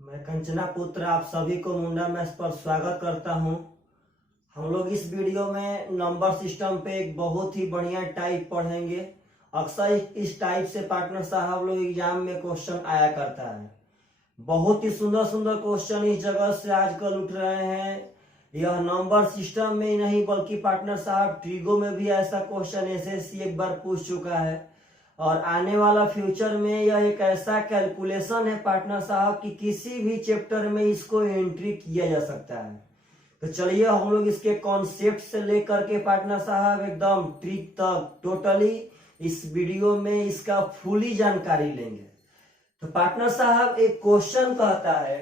मैं कंचना पुत्र आप सभी को मुंडा मैथ्स पर स्वागत करता हूं। हम लोग इस वीडियो में नंबर सिस्टम पे एक बहुत ही बढ़िया टाइप पढ़ेंगे। अक्सर इस टाइप से पार्टनर साहब लोग एग्जाम में क्वेश्चन आया करता है। बहुत ही सुंदर सुंदर क्वेश्चन इस जगह से आजकल उठ रहे हैं। यह नंबर सिस्टम में ही नहीं बल्कि पार्टनर साहब ट्रिगो में भी ऐसा क्वेश्चन एसएससी एक बार पूछ चुका है और आने वाला फ्यूचर में यह एक ऐसा कैलकुलेशन है पार्टनर साहब कि किसी भी चैप्टर में इसको एंट्री किया जा सकता है। तो चलिए हम लोग इसके कॉन्सेप्ट से लेकर के पार्टनर साहब एकदम ट्रिक तक टोटली इस वीडियो में इसका फुली जानकारी लेंगे। तो पार्टनर साहब एक क्वेश्चन कहता है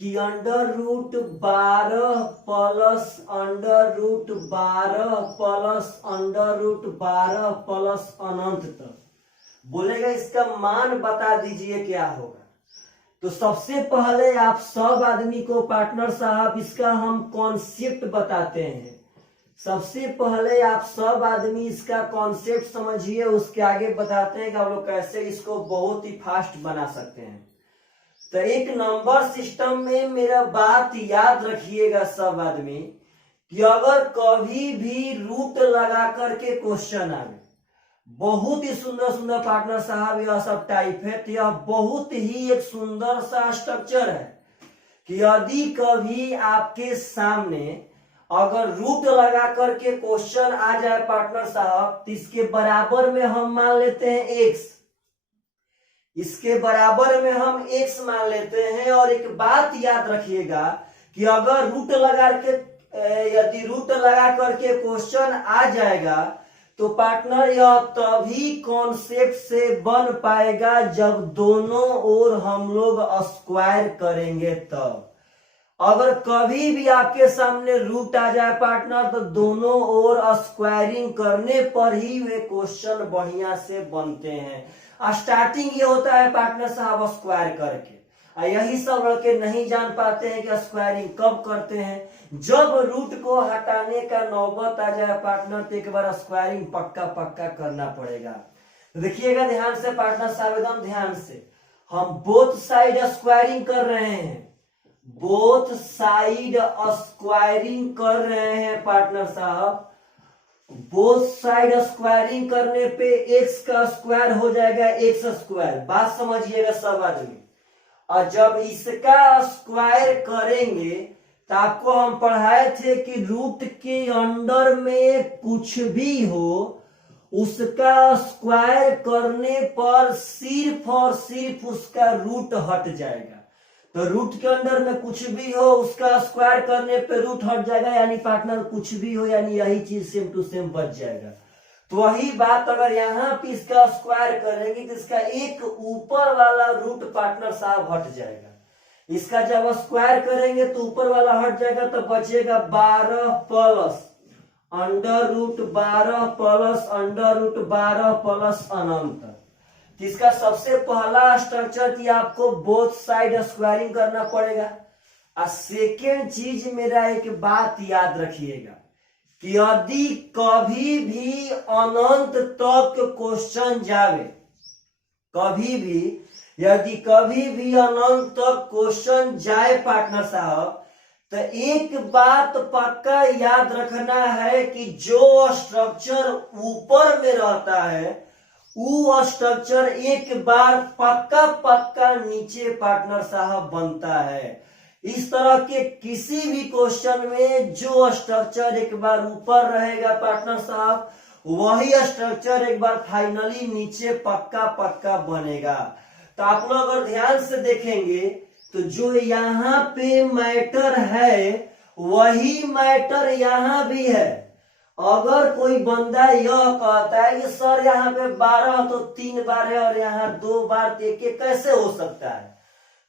कि √12 प्लस √12 प्लस √12 प्लस अनंत तक बोलेगा, इसका मान बता दीजिए क्या होगा। तो सबसे पहले आप सब आदमी को पार्टनर साहब इसका हम कॉन्सेप्ट बताते हैं। सबसे पहले आप सब आदमी इसका कॉन्सेप्ट समझिए, उसके आगे बताते हैं कि आप लोग कैसे इसको बहुत ही फास्ट बना सकते हैं। तो एक नंबर सिस्टम में मेरा बात याद रखिएगा सब आदमी कि अगर कभी भी रूट लगा करके क्वेश्चन आए, बहुत ही सुंदर सुंदर पार्टनर साहब यह सब टाइप है। तो यह बहुत ही एक सुंदर सा स्ट्रक्चर है कि यदि कभी आपके सामने अगर रूट लगा करके क्वेश्चन आ जाए पार्टनर साहब, तो इसके बराबर में हम मान लेते हैं x, इसके बराबर में हम x मान लेते हैं। और एक बात याद रखिएगा कि अगर रूट लगा के यदि रूट लगा करके क्वेश्चन आ जाएगा तो पार्टनर यह तभी कॉन्सेप्ट से बन पाएगा जब दोनों ओर हम लोग स्क्वायर करेंगे। तब अगर कभी भी आपके सामने रूट आ जाए पार्टनर, तो दोनों ओर स्क्वायरिंग करने पर ही वे क्वेश्चन बढ़िया से बनते हैं। स्टार्टिंग ये होता है पार्टनर साहब स्क्वायर करके। यही सब लड़के नहीं जान पाते हैं कि स्क्वायरिंग कब करते हैं। जब रूट को हटाने का नौबत आ जाए पार्टनर, तो एक बार स्क्वायरिंग पक्का पक्का करना पड़ेगा। तो देखिएगा ध्यान से पार्टनर साहब, एकदम ध्यान से। हम बोथ साइड स्क्वायरिंग कर रहे हैं, बोथ साइड स्क्वायरिंग कर रहे हैं पार्टनर साहब। बोथ साइड स्क्वायरिंग करने पे x का स्क्वायर हो जाएगा x स्क्वायर। बात समझिएगा सब आदमी। और जब इसका स्क्वायर करेंगे तो आपको हम पढ़ाए थे कि रूट के अंडर में कुछ भी हो उसका स्क्वायर करने पर सिर्फ और सिर्फ उसका रूट हट जाएगा। तो रूट के अंदर में कुछ भी हो उसका स्क्वायर करने पे रूट हट जाएगा, यानी पार्टनर कुछ भी हो यानी यही चीज सेम टू सेम बच जाएगा। तो वही बात अगर यहाँ पे इसका स्क्वायर करेंगे तो इसका एक ऊपर वाला रूट पार्टनर साहब हट जाएगा। इसका जब स्क्वायर करेंगे तो ऊपर वाला हट जाएगा, तो बचेगा 12 प्लस √12 प्लस √12 प्लस अनंत। इसका सबसे पहला स्ट्रक्चर कि आपको बोथ साइड स्क्वायरिंग करना पड़ेगा। और सेकेंड चीज मेरा एक बात याद रखिएगा कि यदि कभी भी अनंत तक क्वेश्चन जावे, कभी भी यदि कभी भी अनंत तक क्वेश्चन जाए पार्टनर साहब, तो एक बात पक्का याद रखना है कि जो स्ट्रक्चर ऊपर में रहता है वो स्ट्रक्चर एक बार पक्का पक्का नीचे पार्टनर साहब बनता है। इस तरह के किसी भी क्वेश्चन में जो स्ट्रक्चर एक बार ऊपर रहेगा पार्टनर साहब, वही स्ट्रक्चर एक बार फाइनली नीचे पक्का पक्का बनेगा। तो आप लोग अगर ध्यान से देखेंगे तो जो यहाँ पे मैटर है वही मैटर यहाँ भी है। अगर कोई बंदा यह कहता है कि सर यहाँ पे 12 तो 3 बार है और यहाँ 2 बार, देखे कैसे हो सकता है,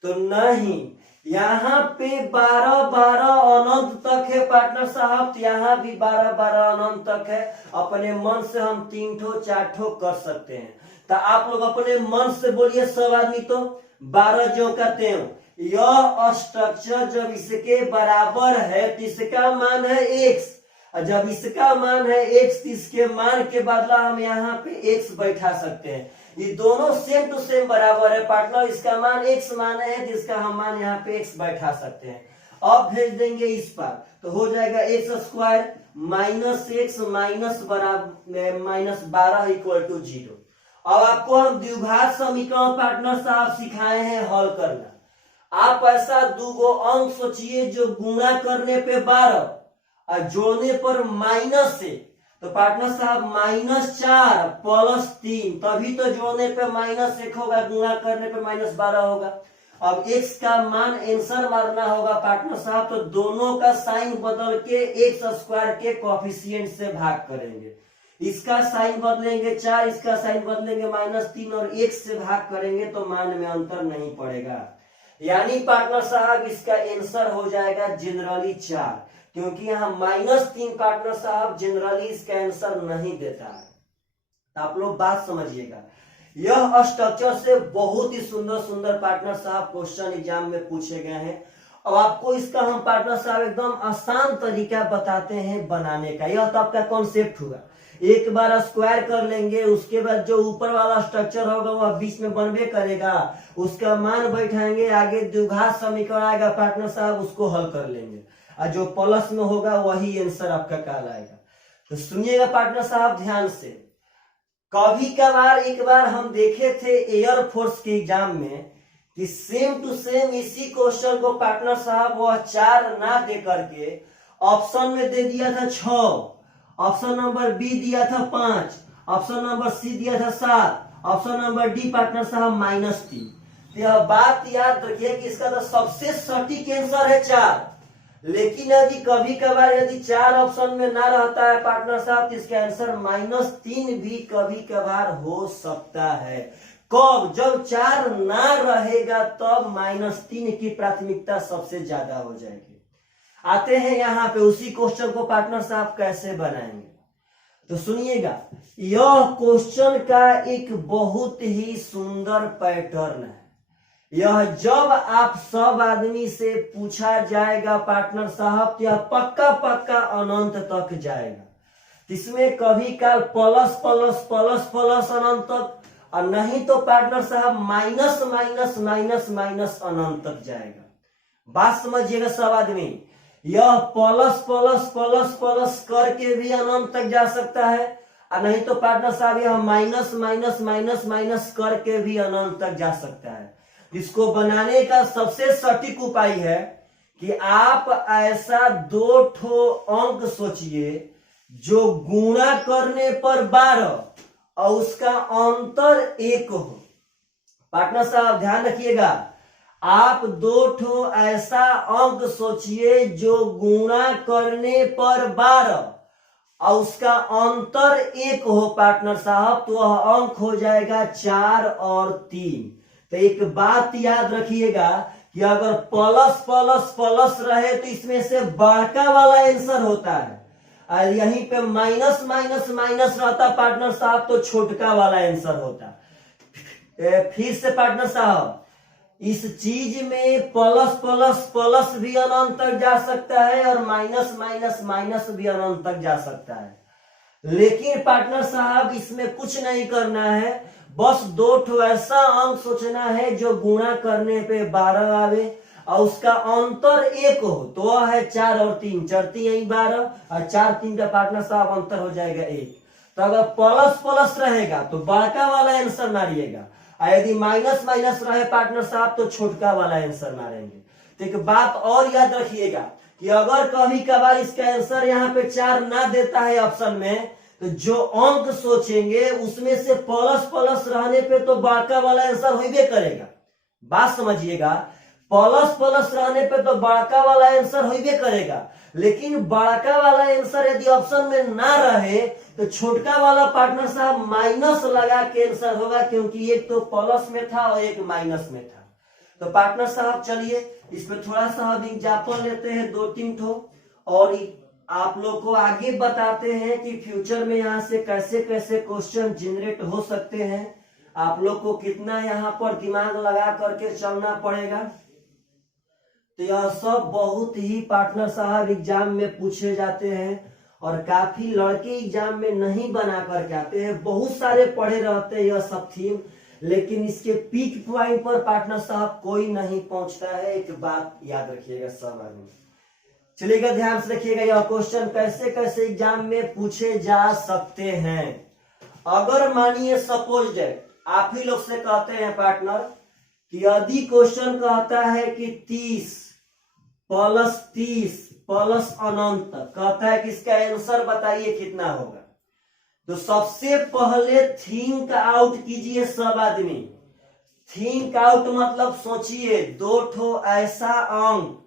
तो नहीं, यहाँ पे 12 अनंत तक है पार्टनर साहब। तो यहाँ भी 12 अनंत तक है। अपने मन से हम 3 ठो 4 ठो कर सकते हैं। तो आप लोग अपने मन से बोलिए सब आदमी, तो 12 जो कहते हो। यह स्ट्रक्चर जब इसके बराबर है तो इसका मान है x, और जब इसका मान है x, इसके मान के बदला हम यहाँ पे x बैठा सकते हैं। ये दोनों सेम टू सेम बराबर है पार्टनर। इसका मान x माने है, जिसका हम मान यहाँ पे x बैठा सकते हैं। अब भेज देंगे इस पर, तो हो जाएगा x square minus x minus बराबर माइनस 12 इक्वल टू 0। अब आपको हम द्विघात समीकरण पार्टनर साहब सिखाए हैं हल करना। आप ऐसा दो अंक सोचिए जो गुणा करने पे 12 और जोड़ने पर माइनस से, तो पार्टनर साहब -4 प्लस 3, तभी तो जोड़ने पे -1 होगा, गुणा करने पे -12 होगा। अब x का मान आंसर मारना होगा पार्टनर साहब, तो दोनों का साइन बदल के एक्स स्क्वायर के कोएफिशिएंट से भाग करेंगे। इसका साइन बदलेंगे 4, इसका साइन बदलेंगे -3 और x से भाग करेंगे तो मान में अंतर नहीं पड़ेगा। यानी पार्टनर साहब इसका आंसर हो जाएगा जनरली 4, क्योंकि यहाँ -3 पार्टनर साहब जनरली इसका आंसर नहीं देता है। आप लोग बात समझिएगा, यह स्ट्रक्चर से बहुत ही सुंदर सुंदर पार्टनर साहब क्वेश्चन एग्जाम में पूछे गए हैं। अब आपको इसका हम पार्टनर साहब एकदम आसान तरीका बताते हैं बनाने का। यह तो आपका कॉन्सेप्ट हुआ, एक बार स्क्वायर कर लेंगे, उसके बाद जो ऊपर वाला स्ट्रक्चर होगा वह बीच में बनबे करेगा, उसका मान बैठाएंगे, आगे द्विघात समीकरण आएगा पार्टनर साहब, उसको हल कर लेंगे और जो प्लस में होगा वही आंसर आपका कहलाएगा। तो सुनिएगा पार्टनर साहब ध्यान से। कभी कभार एक बार हम देखे थे एयरफोर्स के एग्जाम में कि सेम टू सेम इसी क्वेश्चन को पार्टनर साहब वह 4 ना दे करके ऑप्शन में दे दिया था 6, ऑप्शन नंबर बी दिया था 5, ऑप्शन नंबर सी दिया था 7, ऑप्शन नंबर डी पार्टनर साहब -3। तो यह बात याद रखिए कि इसका तो सबसे सटीक आंसर है 4, लेकिन यदि कभी कभार यदि 4 ऑप्शन में ना रहता है पार्टनर साहब तो इसका आंसर -3 भी कभी कभार हो सकता है। कब? जब 4 ना रहेगा तब -3 की प्राथमिकता सबसे ज्यादा हो जाएगी। आते हैं यहाँ पे उसी क्वेश्चन को पार्टनर साहब कैसे बनाएंगे, तो सुनिएगा। यह क्वेश्चन का एक बहुत ही सुंदर पैटर्न है। यह जब आप सब आदमी से पूछा जाएगा पार्टनर साहब तो यह पक्का पक्का अनंत तक जाएगा। इसमें कभी काल प्लस प्लस प्लस प्लस अनंत तक, और नहीं तो पार्टनर साहब माइनस माइनस माइनस माइनस अनंत तक जाएगा। बात समझिएगा सब आदमी, यह प्लस प्लस प्लस प्लस करके भी अनंत तक जा सकता है, और नहीं तो पार्टनर साहब यह माइनस माइनस माइनस माइनस करके भी अनंत तक जा सकता है। इसको बनाने का सबसे सटीक उपाय है कि आप ऐसा 2 ठो अंक सोचिए जो गुणा करने पर 12 और उसका अंतर 1 हो। पार्टनर साहब ध्यान रखिएगा, आप 2 ठो ऐसा अंक सोचिए जो गुणा करने पर 12 और उसका अंतर 1 हो पार्टनर साहब, तो वह अंक हो जाएगा 4 और 3। तो एक बात याद रखिएगा कि अगर प्लस प्लस प्लस रहे तो इसमें से बड़का वाला आंसर होता है, और यहीं पे माइनस माइनस माइनस रहता पार्टनर साहब तो छोटका वाला आंसर होता। फिर से पार्टनर साहब, इस चीज में प्लस प्लस प्लस भी अनंत तक जा सकता है और माइनस माइनस माइनस भी अनंत तक जा सकता है, लेकिन पार्टनर साहब इसमें कुछ नहीं करना है, बस 2 ठो ऐसा अंक सोचना है जो गुणा करने पे 12 आवे और उसका अंतर 1 हो, तो वह है 4 और 3, चढ़ती यही 12 और 4 3 का पार्टनर साहब अंतर हो जाएगा 1। तो अगर प्लस प्लस रहेगा तो बड़का वाला आंसर मारिएगा, और यदि माइनस माइनस रहे पार्टनर साहब तो छोटका वाला आंसर मारेंगे। तो एक बात और याद रखिएगा कि अगर कभी कभार इसका आंसर यहाँ पे 4 ना देता है ऑप्शन में, तो जो अंक सोचेंगे उसमें से प्लस प्लस रहने पे तो बड़का वाला आंसर होइबे करेगा। बात समझिएगा, प्लस प्लस रहने पे तो बड़का वाला आंसर होइबे करेगा, लेकिन बड़का वाला आंसर यदि ऑप्शन में ना रहे तो छोटका वाला पार्टनर साहब माइनस लगा के आंसर होगा, क्योंकि एक तो प्लस में था और एक माइनस में था। तो पार्टनर साहब चलिए इस पे थोड़ा सा हम एग्जाम्पल लेते हैं 2-3 ठो, और आप लोग को आगे बताते हैं कि फ्यूचर में यहाँ से कैसे कैसे क्वेश्चन जनरेट हो सकते हैं, आप लोग को कितना यहाँ पर दिमाग लगा करके चलना पड़ेगा। तो यह सब बहुत ही पार्टनर साहब एग्जाम में पूछे जाते हैं, और काफी लड़के एग्जाम में नहीं बना करके आते हैं, बहुत सारे पढ़े रहते हैं यह सब थीम, लेकिन इसके पीक पॉइंट पर पार्टनर साहब कोई नहीं पहुंचता है। एक बात याद रखिएगा सब आदमी, चलिएगा ध्यान से रखिएगा। यह क्वेश्चन कैसे कैसे एग्जाम में पूछे जा सकते हैं। अगर मानिए सपोज डेट आप ही लोग से कहते हैं पार्टनर कि यदि क्वेश्चन कहता है कि 30 प्लस अनंत तक, कहता है कि इसका आंसर बताइए कितना होगा, तो सबसे पहले थिंक आउट कीजिए सब आदमी। थिंक आउट मतलब सोचिए दो ठो ऐसा अंक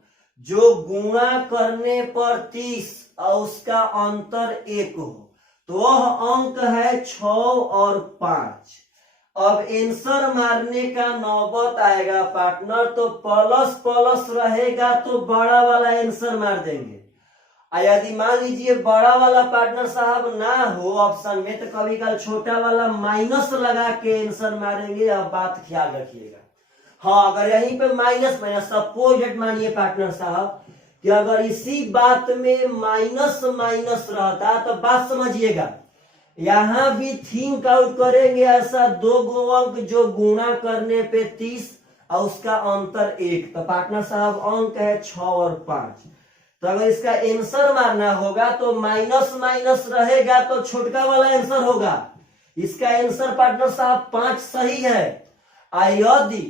जो गुणा करने पर 30 और उसका अंतर 1 हो, तो वह अंक है 6 और 5। अब आंसर मारने का नौबत आएगा पार्टनर, तो प्लस प्लस रहेगा तो बड़ा वाला आंसर मार देंगे। यदि मान लीजिए बड़ा वाला पार्टनर साहब ना हो ऑप्शन में, तो कभी कभी छोटा वाला माइनस लगा के आंसर मारेंगे। अब बात ख्याल रखिएगा। हाँ, अगर यहीं पे माइनस माइनस सपोज मानिए पार्टनर साहब कि अगर इसी बात में माइनस माइनस रहता, तो बात समझिएगा, यहां भी थिंक आउट करेंगे ऐसा 2 अंक जो गुणा करने पे 30 और उसका अंतर 1, तो पार्टनर साहब अंक है 6 और 5। तो अगर इसका आंसर मारना होगा तो माइनस माइनस रहेगा तो छोटका वाला आंसर होगा। इसका आंसर पार्टनर साहब 5 सही है। यदि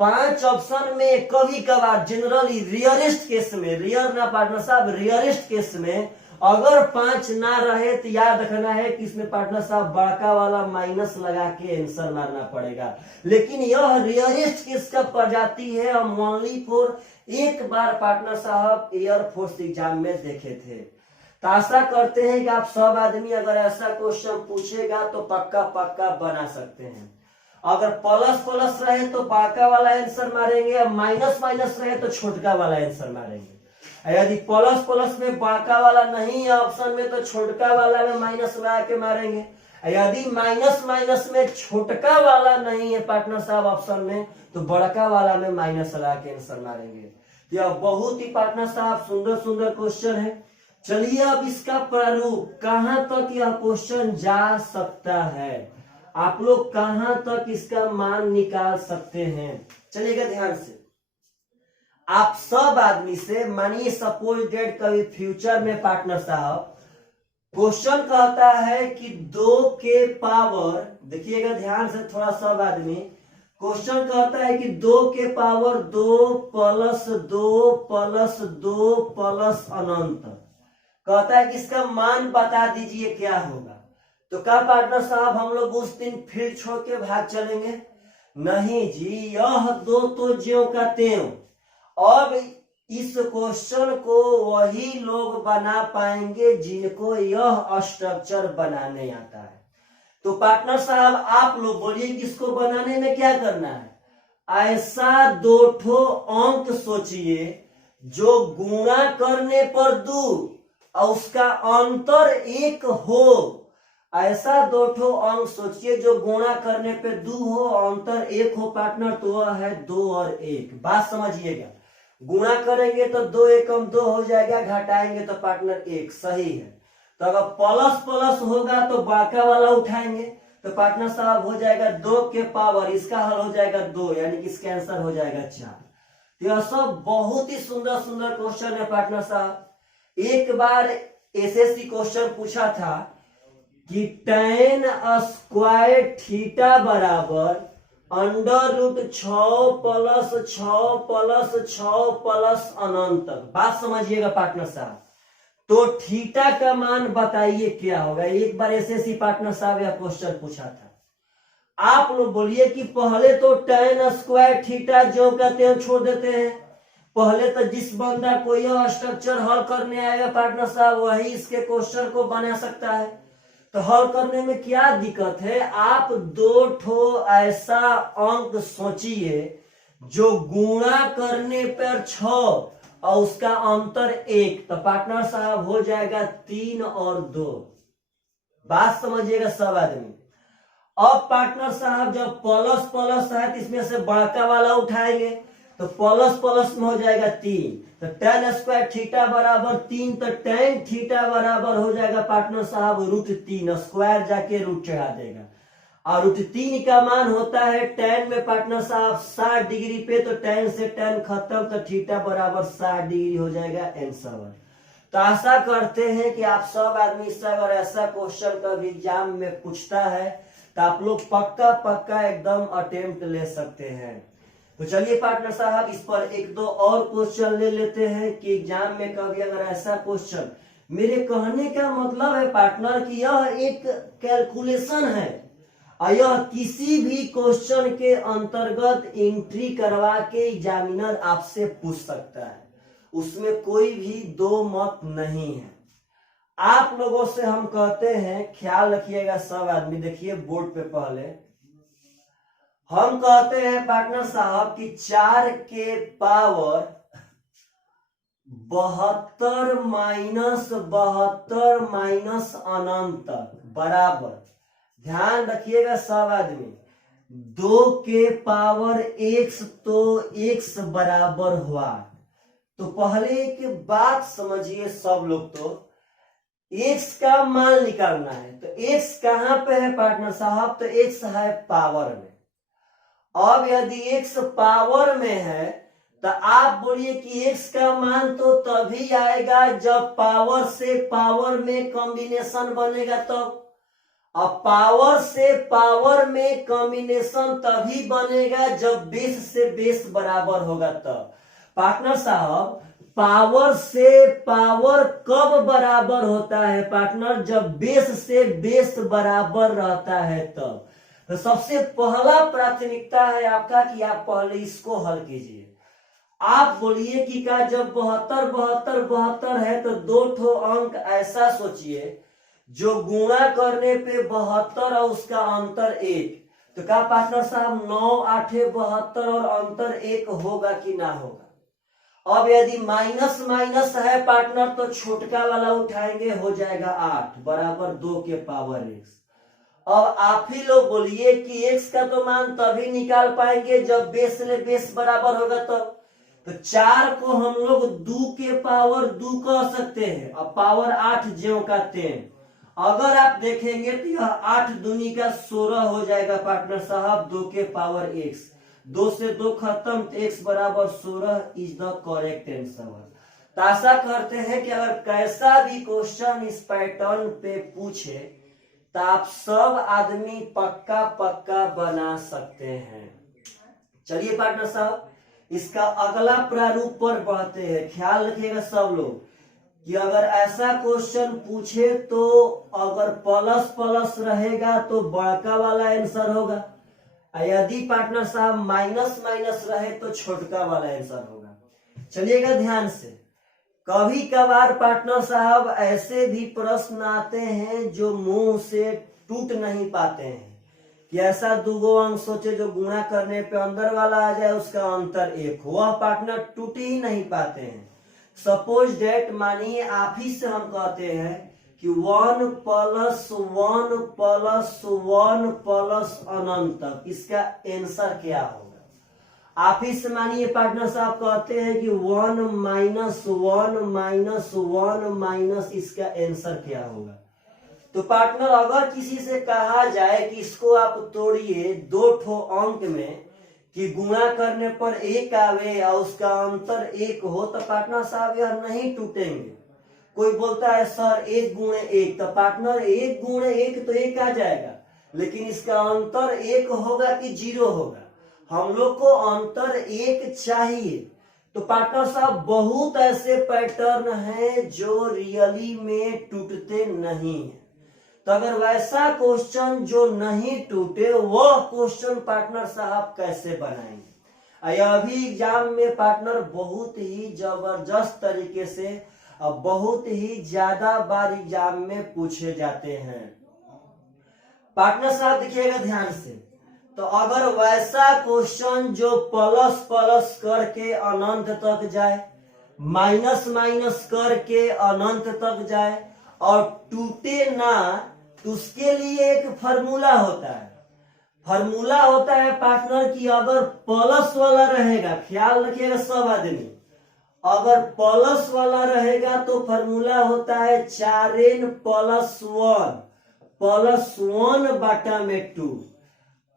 5 ऑप्शन में कभी कभार जनरली रियलिस्ट केस में, रियर ना पार्टनर साहब, रियलिस्ट केस में अगर 5 ना रहे तो याद रखना है कि इसमें पार्टनर साहब बड़का वाला माइनस लगा के आंसर मारना पड़ेगा। लेकिन यह रियलिस्ट केस का प्रजाति है, हम ओनली फॉर एक बार पार्टनर साहब एयरफोर्स एग्जाम में देखे थे। तो आशा करते हैं कि आप सब आदमी अगर ऐसा क्वेश्चन पूछेगा तो पक्का पक्का बना सकते हैं। अगर प्लस प्लस रहे तो बड़का वाला आंसर मारेंगे, माइनस माइनस रहे तो छोटका वाला आंसर मारेंगे। यदि प्लस प्लस में बड़का वाला नहीं है ऑप्शन में, तो छोटका वाला में माइनस लगा के मारेंगे। यदि माइनस माइनस में छोटका वाला नहीं है पार्टनर साहब ऑप्शन में, तो बड़का वाला में माइनस लगा के आंसर मारेंगे। यह बहुत ही पार्टनर साहब सुंदर सुंदर क्वेश्चन है। चलिए अब इसका प्रारूप, कहां तक यह क्वेश्चन जा सकता है, आप लोग कहां तक इसका मान निकाल सकते हैं। चलिएगा ध्यान से, आप सब आदमी से मानिए सपोज डेट कभी फ्यूचर में पार्टनर साहब क्वेश्चन कहता है कि 2 के पावर, देखिएगा ध्यान से थोड़ा सब आदमी, क्वेश्चन कहता है कि 2 के पावर 2 प्लस 2 प्लस 2 प्लस अनंत, कहता है कि इसका मान बता दीजिए क्या होगा। तो क्या पार्टनर साहब हम लोग उस दिन फील्ड छोड़ के भाग चलेंगे? नहीं जी, यह 2 तो ज्यों का त्यों। अब इस क्वेश्चन को वही लोग बना पाएंगे जिनको यह स्ट्रक्चर बनाने आता है। तो पार्टनर साहब आप लोग बोलिए कि इसको बनाने में क्या करना है। ऐसा 2 ठो अंक सोचिए जो गुणा करने पर 2 और उसका अंतर 1 हो। ऐसा 2 ठो अंक सोचिए जो गुणा करने पे 2 हो, अंतर 1 हो पार्टनर, तो वह है 2 और 1। बात समझिएगा, गुणा करेंगे तो 2 एकम 2 हो जाएगा, घटाएंगे तो पार्टनर 1, सही है। तो अगर प्लस प्लस होगा तो बाका वाला उठाएंगे, तो पार्टनर साहब हो जाएगा 2 के पावर, इसका हल हो जाएगा 2, यानी कि इसका आंसर हो जाएगा 4। यह सब बहुत ही सुंदर सुंदर क्वेश्चन है पार्टनर साहब। एक बार एसएससी क्वेश्चन पूछा था कि tan स्क्वायर थीटा बराबर √6 प्लस 6 प्लस 6 प्लस अनंत तक। बात समझिएगा पार्टनर साहब, तो थीटा का मान बताइए क्या होगा। एक बार एसएससी पार्टनर साहब यह क्वेश्चन पूछा था। आप लोग बोलिए कि पहले तो tan स्क्वायर थीटा जो कहते हैं छोड़ देते हैं। पहले तो जिस बंदा को यह स्ट्रक्चर हल करने आएगा पार्टनर साहब वही इसके क्वेश्चन को बना सकता है। तो हल करने में क्या दिक्कत है, आप 2 ठो ऐसा अंक सोचिए जो गुणा करने पर 6 और उसका अंतर 1, तो पार्टनर साहब हो जाएगा 3 और 2। बात समझिएगा सब आदमी। अब पार्टनर साहब जब प्लस प्लस है तो इसमें से बड़का वाला उठाएंगे, तो प्लस प्लस में हो जाएगा 3, तो tan स्क्वायर थीटा बराबर 3, तो tan थीटा बराबर हो जाएगा पार्टनर साहब √3, स्क्वायर जाके रूट चढ़ा देगा, और √3 का मान होता है tan में पार्टनर साहब 60 डिग्री पे, तो tan से tan खत्म, तो थीटा बराबर 60 डिग्री हो जाएगा आंसर। तो आशा करते हैं कि आप सब आदमी से अगर ऐसा क्वेश्चन कभी एग्जाम में पूछता है तो आप लोग पक्का पक्का एकदम अटेम्प्ट ले सकते हैं। तो चलिए पार्टनर साहब इस पर एक दो और क्वेश्चन ले लेते हैं कि एग्जाम में कभी अगर ऐसा क्वेश्चन, मेरे कहने का मतलब है पार्टनर कि यह एक कैलकुलेशन है और यह किसी भी क्वेश्चन के अंतर्गत एंट्री करवा के एग्जामिनर आपसे पूछ सकता है, उसमें कोई भी दो मत नहीं है। आप लोगों से हम कहते हैं ख्याल रखिएगा सब आदमी, देखिए बोर्ड पे पहले हम कहते हैं पार्टनर साहब कि 4 के पावर 72 माइनस 72 माइनस अनंत तक बराबर, ध्यान रखिएगा सब आदमी, 2 के पावर x, तो x बराबर हुआ। तो पहले एक बात समझिए सब लोग, तो x का मान निकालना है, तो x कहां पे है पार्टनर साहब, तो x है पावर में। अब यदि x पावर में है तो आप बोलिए कि x का मान तो तभी आएगा जब पावर से पावर में कॉम्बिनेशन बनेगा, तब अब पावर से पावर में कॉम्बिनेशन तभी बनेगा जब बेस से बेस बराबर होगा तब। पार्टनर साहब पावर से पावर कब बराबर होता है पार्टनर, जब बेस से बेस बराबर रहता है तब। तो सबसे पहला प्राथमिकता है आपका कि आप पहले इसको हल कीजिए। आप बोलिए कि का जब 72 72 72 है तो 2 ठो अंक ऐसा सोचिए जो गुणा करने पे 72 और उसका अंतर 1, तो क्या पार्टनर साहब 9 8 72 और अंतर 1 होगा कि ना होगा। अब यदि माइनस माइनस है पार्टनर तो छोटका वाला उठाएंगे, हो जाएगा 8 बराबर 2 के पावर x। अब आप ही लोग बोलिए कि x का तो मान तभी निकाल पाएंगे जब बेस ले बेस बराबर होगा तब। तो 4 को हम लोग 2 के पावर 2 कह सकते हैं, अब पावर 8 ज्यों का 10। अगर आप देखेंगे तो यह 8 दूनी का 16 हो जाएगा पार्टनर साहब 2 के पावर x, 2 से 2 खत्म, तो x बराबर 16 इज द करेक्ट आंसर। तो आशा करते हैं कि अगर कैसा भी क्वेश्चन इस पैटर्न पे पूछे तो आप सब आदमी पक्का पक्का बना सकते हैं। चलिए पार्टनर साहब इसका अगला प्रारूप पर बढ़ते हैं। ख्याल रखिएगा सब लोग कि अगर ऐसा क्वेश्चन पूछे तो अगर प्लस प्लस रहेगा तो बड़का वाला आंसर होगा, यदि पार्टनर साहब माइनस माइनस रहे तो छोटका वाला आंसर होगा। चलिएगा ध्यान से, कभी कभार पार्टनर साहब ऐसे भी प्रश्न आते हैं जो मुंह से टूट नहीं पाते हैं कि ऐसा 2 अंक सोचे जो गुणा करने पे अंदर वाला आ जाए उसका अंतर 1 हो, वह पार्टनर टूट ही नहीं पाते हैं। सपोज डेट मानिए आप ही से हम कहते हैं कि 1 प्लस 1 प्लस 1 प्लस अनंत तक, इसका आंसर क्या होगा। आप ही से मानिए पार्टनर साहब कहते हैं कि 1 माइनस 1 माइनस 1 माइनस, इसका आंसर क्या होगा। तो पार्टनर अगर किसी से कहा जाए कि इसको आप तोड़िए 2 ठो अंक में कि गुणा करने पर 1 आवे और उसका अंतर 1 हो, तो पार्टनर साहब यह नहीं टूटेंगे। कोई बोलता है सर 1 गुणे 1, तो पार्टनर 1 गुणे 1 तो 1 आ जाएगा, लेकिन इसका अंतर 1 होगा कि 0 होगा। हम लोग को अंतर 1 चाहिए। तो पार्टनर साहब बहुत ऐसे पैटर्न हैं जो रियली में टूटते नहीं हैं। तो अगर वैसा क्वेश्चन जो नहीं टूटे वह क्वेश्चन पार्टनर साहब कैसे बनाएंगे। यह भी एग्जाम में पार्टनर बहुत ही जबरदस्त तरीके से बहुत ही ज्यादा बार एग्जाम में पूछे जाते हैं। पार्टनर साहब देखिएगा ध्यान से, तो अगर वैसा क्वेश्चन जो प्लस प्लस करके अनंत तक जाए, माइनस माइनस करके अनंत तक जाए और टूटे ना, तो उसके लिए एक फॉर्मूला होता है। फॉर्मूला होता है पार्टनर की, अगर प्लस वाला रहेगा, ख्याल रखिएगा सब आदमी, अगर प्लस वाला रहेगा तो फॉर्मूला होता है 4n प्लस 1 बटा में 2।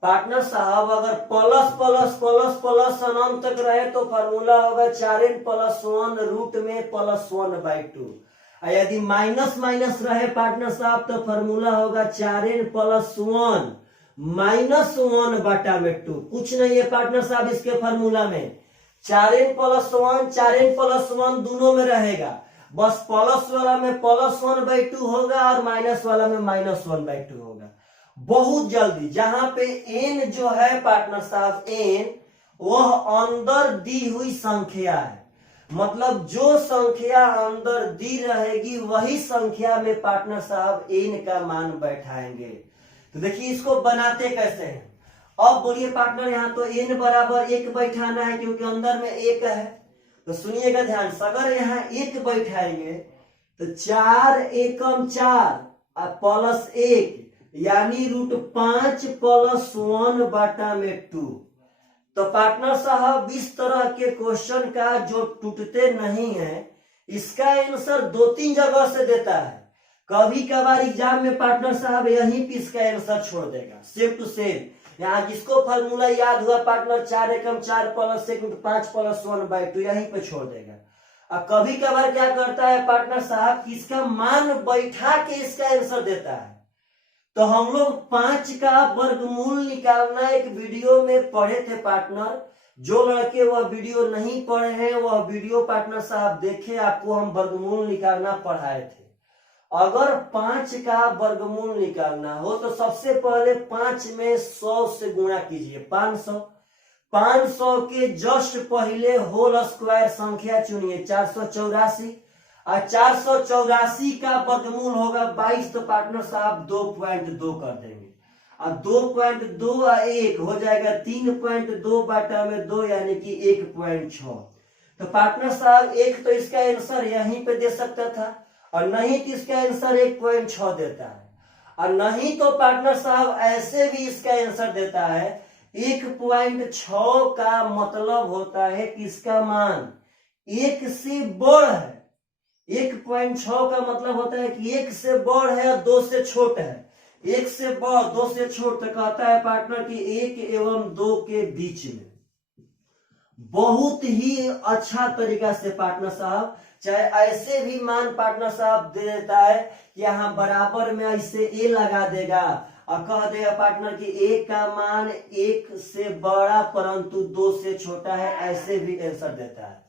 पार्टनर साहब अगर प्लस प्लस प्लस प्लस अनंत तक रहे तो फॉर्मूला होगा 4n प्लस 1 रूट में प्लस 1/2। यदि माइनस माइनस रहे पार्टनर साहब तो फॉर्मूला होगा 4n प्लस 1 माइनस 1 बटा में 2। कुछ नहीं है पार्टनर साहब इसके फॉर्मूला में, 4n प्लस 1 4n प्लस 1 दोनों में रहेगा, बस प्लस वाला में प्लस 1/2 होगा और माइनस वाला में माइनस 1/2 होगा। बहुत जल्दी, जहां पे n जो है पार्टनर साहब n वह अंदर दी हुई संख्या है, मतलब जो संख्या अंदर दी रहेगी वही संख्या में पार्टनर साहब n का मान बैठाएंगे। तो देखिए इसको बनाते कैसे हैं। अब बोलिए पार्टनर यहाँ तो n बराबर 1 बैठाना है क्योंकि अंदर में 1 है, तो सुनिएगा ध्यान से, अगर यहाँ 1 बैठाएंगे तो 4 एकम 4 प्लस 1 यानी √5 प्लस 1 बटा में 2। तो पार्टनर साहब इस तरह के क्वेश्चन का जो टूटते नहीं है इसका आंसर 2-3 जगह से देता है। कभी कभार एग्जाम में पार्टनर साहब यहीं पे इसका आंसर छोड़ देगा, सेम टू सेम। यहाँ जिसको फॉर्मूला याद हुआ पार्टनर 4 एकम 4 प्लस 1 5 प्लस 1/2 यहीं पे छोड़ देगा। और कभी कभार क्या करता है पार्टनर साहब कि इसका मान बैठा के इसका आंसर देता है। तो हम लोग 5 का वर्गमूल निकालना एक वीडियो में पढ़े थे पार्टनर, जो लड़के वह वीडियो नहीं पढ़े हैं वह वीडियो पार्टनर साहब देखे, आपको हम वर्गमूल निकालना पढ़ाए थे। अगर 5 का वर्गमूल निकालना हो तो सबसे पहले 5 में 100 से गुणा कीजिए, 500। 500 के जस्ट पहले होल स्क्वायर संख्या चुनिए 484, और 484 का वर्गमूल होगा 22, तो पार्टनर साहब 2.2 कर देंगे, और 2.2 और 1 हो जाएगा 3.2 बटा में 2 यानी कि 1.6। तो पार्टनर साहब एक तो इसका आंसर यहीं पे दे सकता था, और नहीं तो इसका आंसर 1.6 देता है, और नहीं तो पार्टनर साहब ऐसे भी इसका आंसर देता है 1.6 का मतलब होता है कि इसका मान 1 से बड़ है। 1.6 का मतलब होता है कि 1 से बड़ है और 2 से छोट है। 1 से बड़ 2 से छोट तो कहता है पार्टनर कि 1 एवं 2 के बीच में। बहुत ही अच्छा तरीका से पार्टनर साहब, चाहे ऐसे भी मान पार्टनर साहब दे देता है कि यहाँ बराबर में ऐसे ए लगा देगा और कह देगा पार्टनर कि ए का मान 1 से बड़ा परंतु 2 से छोटा है, ऐसे भी आंसर देता है।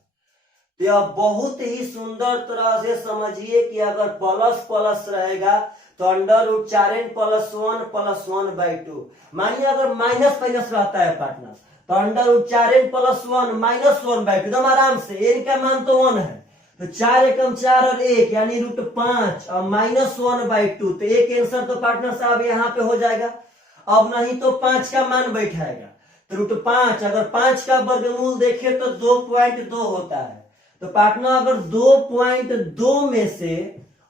तो यह बहुत ही सुंदर तरह से समझिए कि अगर प्लस प्लस रहेगा तो √4n प्लस 1 प्लस 1/2। मानिए अगर माइनस माइनस रहता है पार्टनर तो √4n प्लस 1 माइनस 1/2, एकदम आराम से, n का मान तो 1 है तो 4 एकम 4 और 1 यानी √5 और माइनस 1/2, तो एक आंसर तो पार्टनर साहब यहाँ पे हो जाएगा। अब नहीं तो 5 का मान बैठाएगा तो √5, अगर 5 का वर्गमूल देखे तो 2.2 होता है, तो पार्टनर अगर 2.2 में से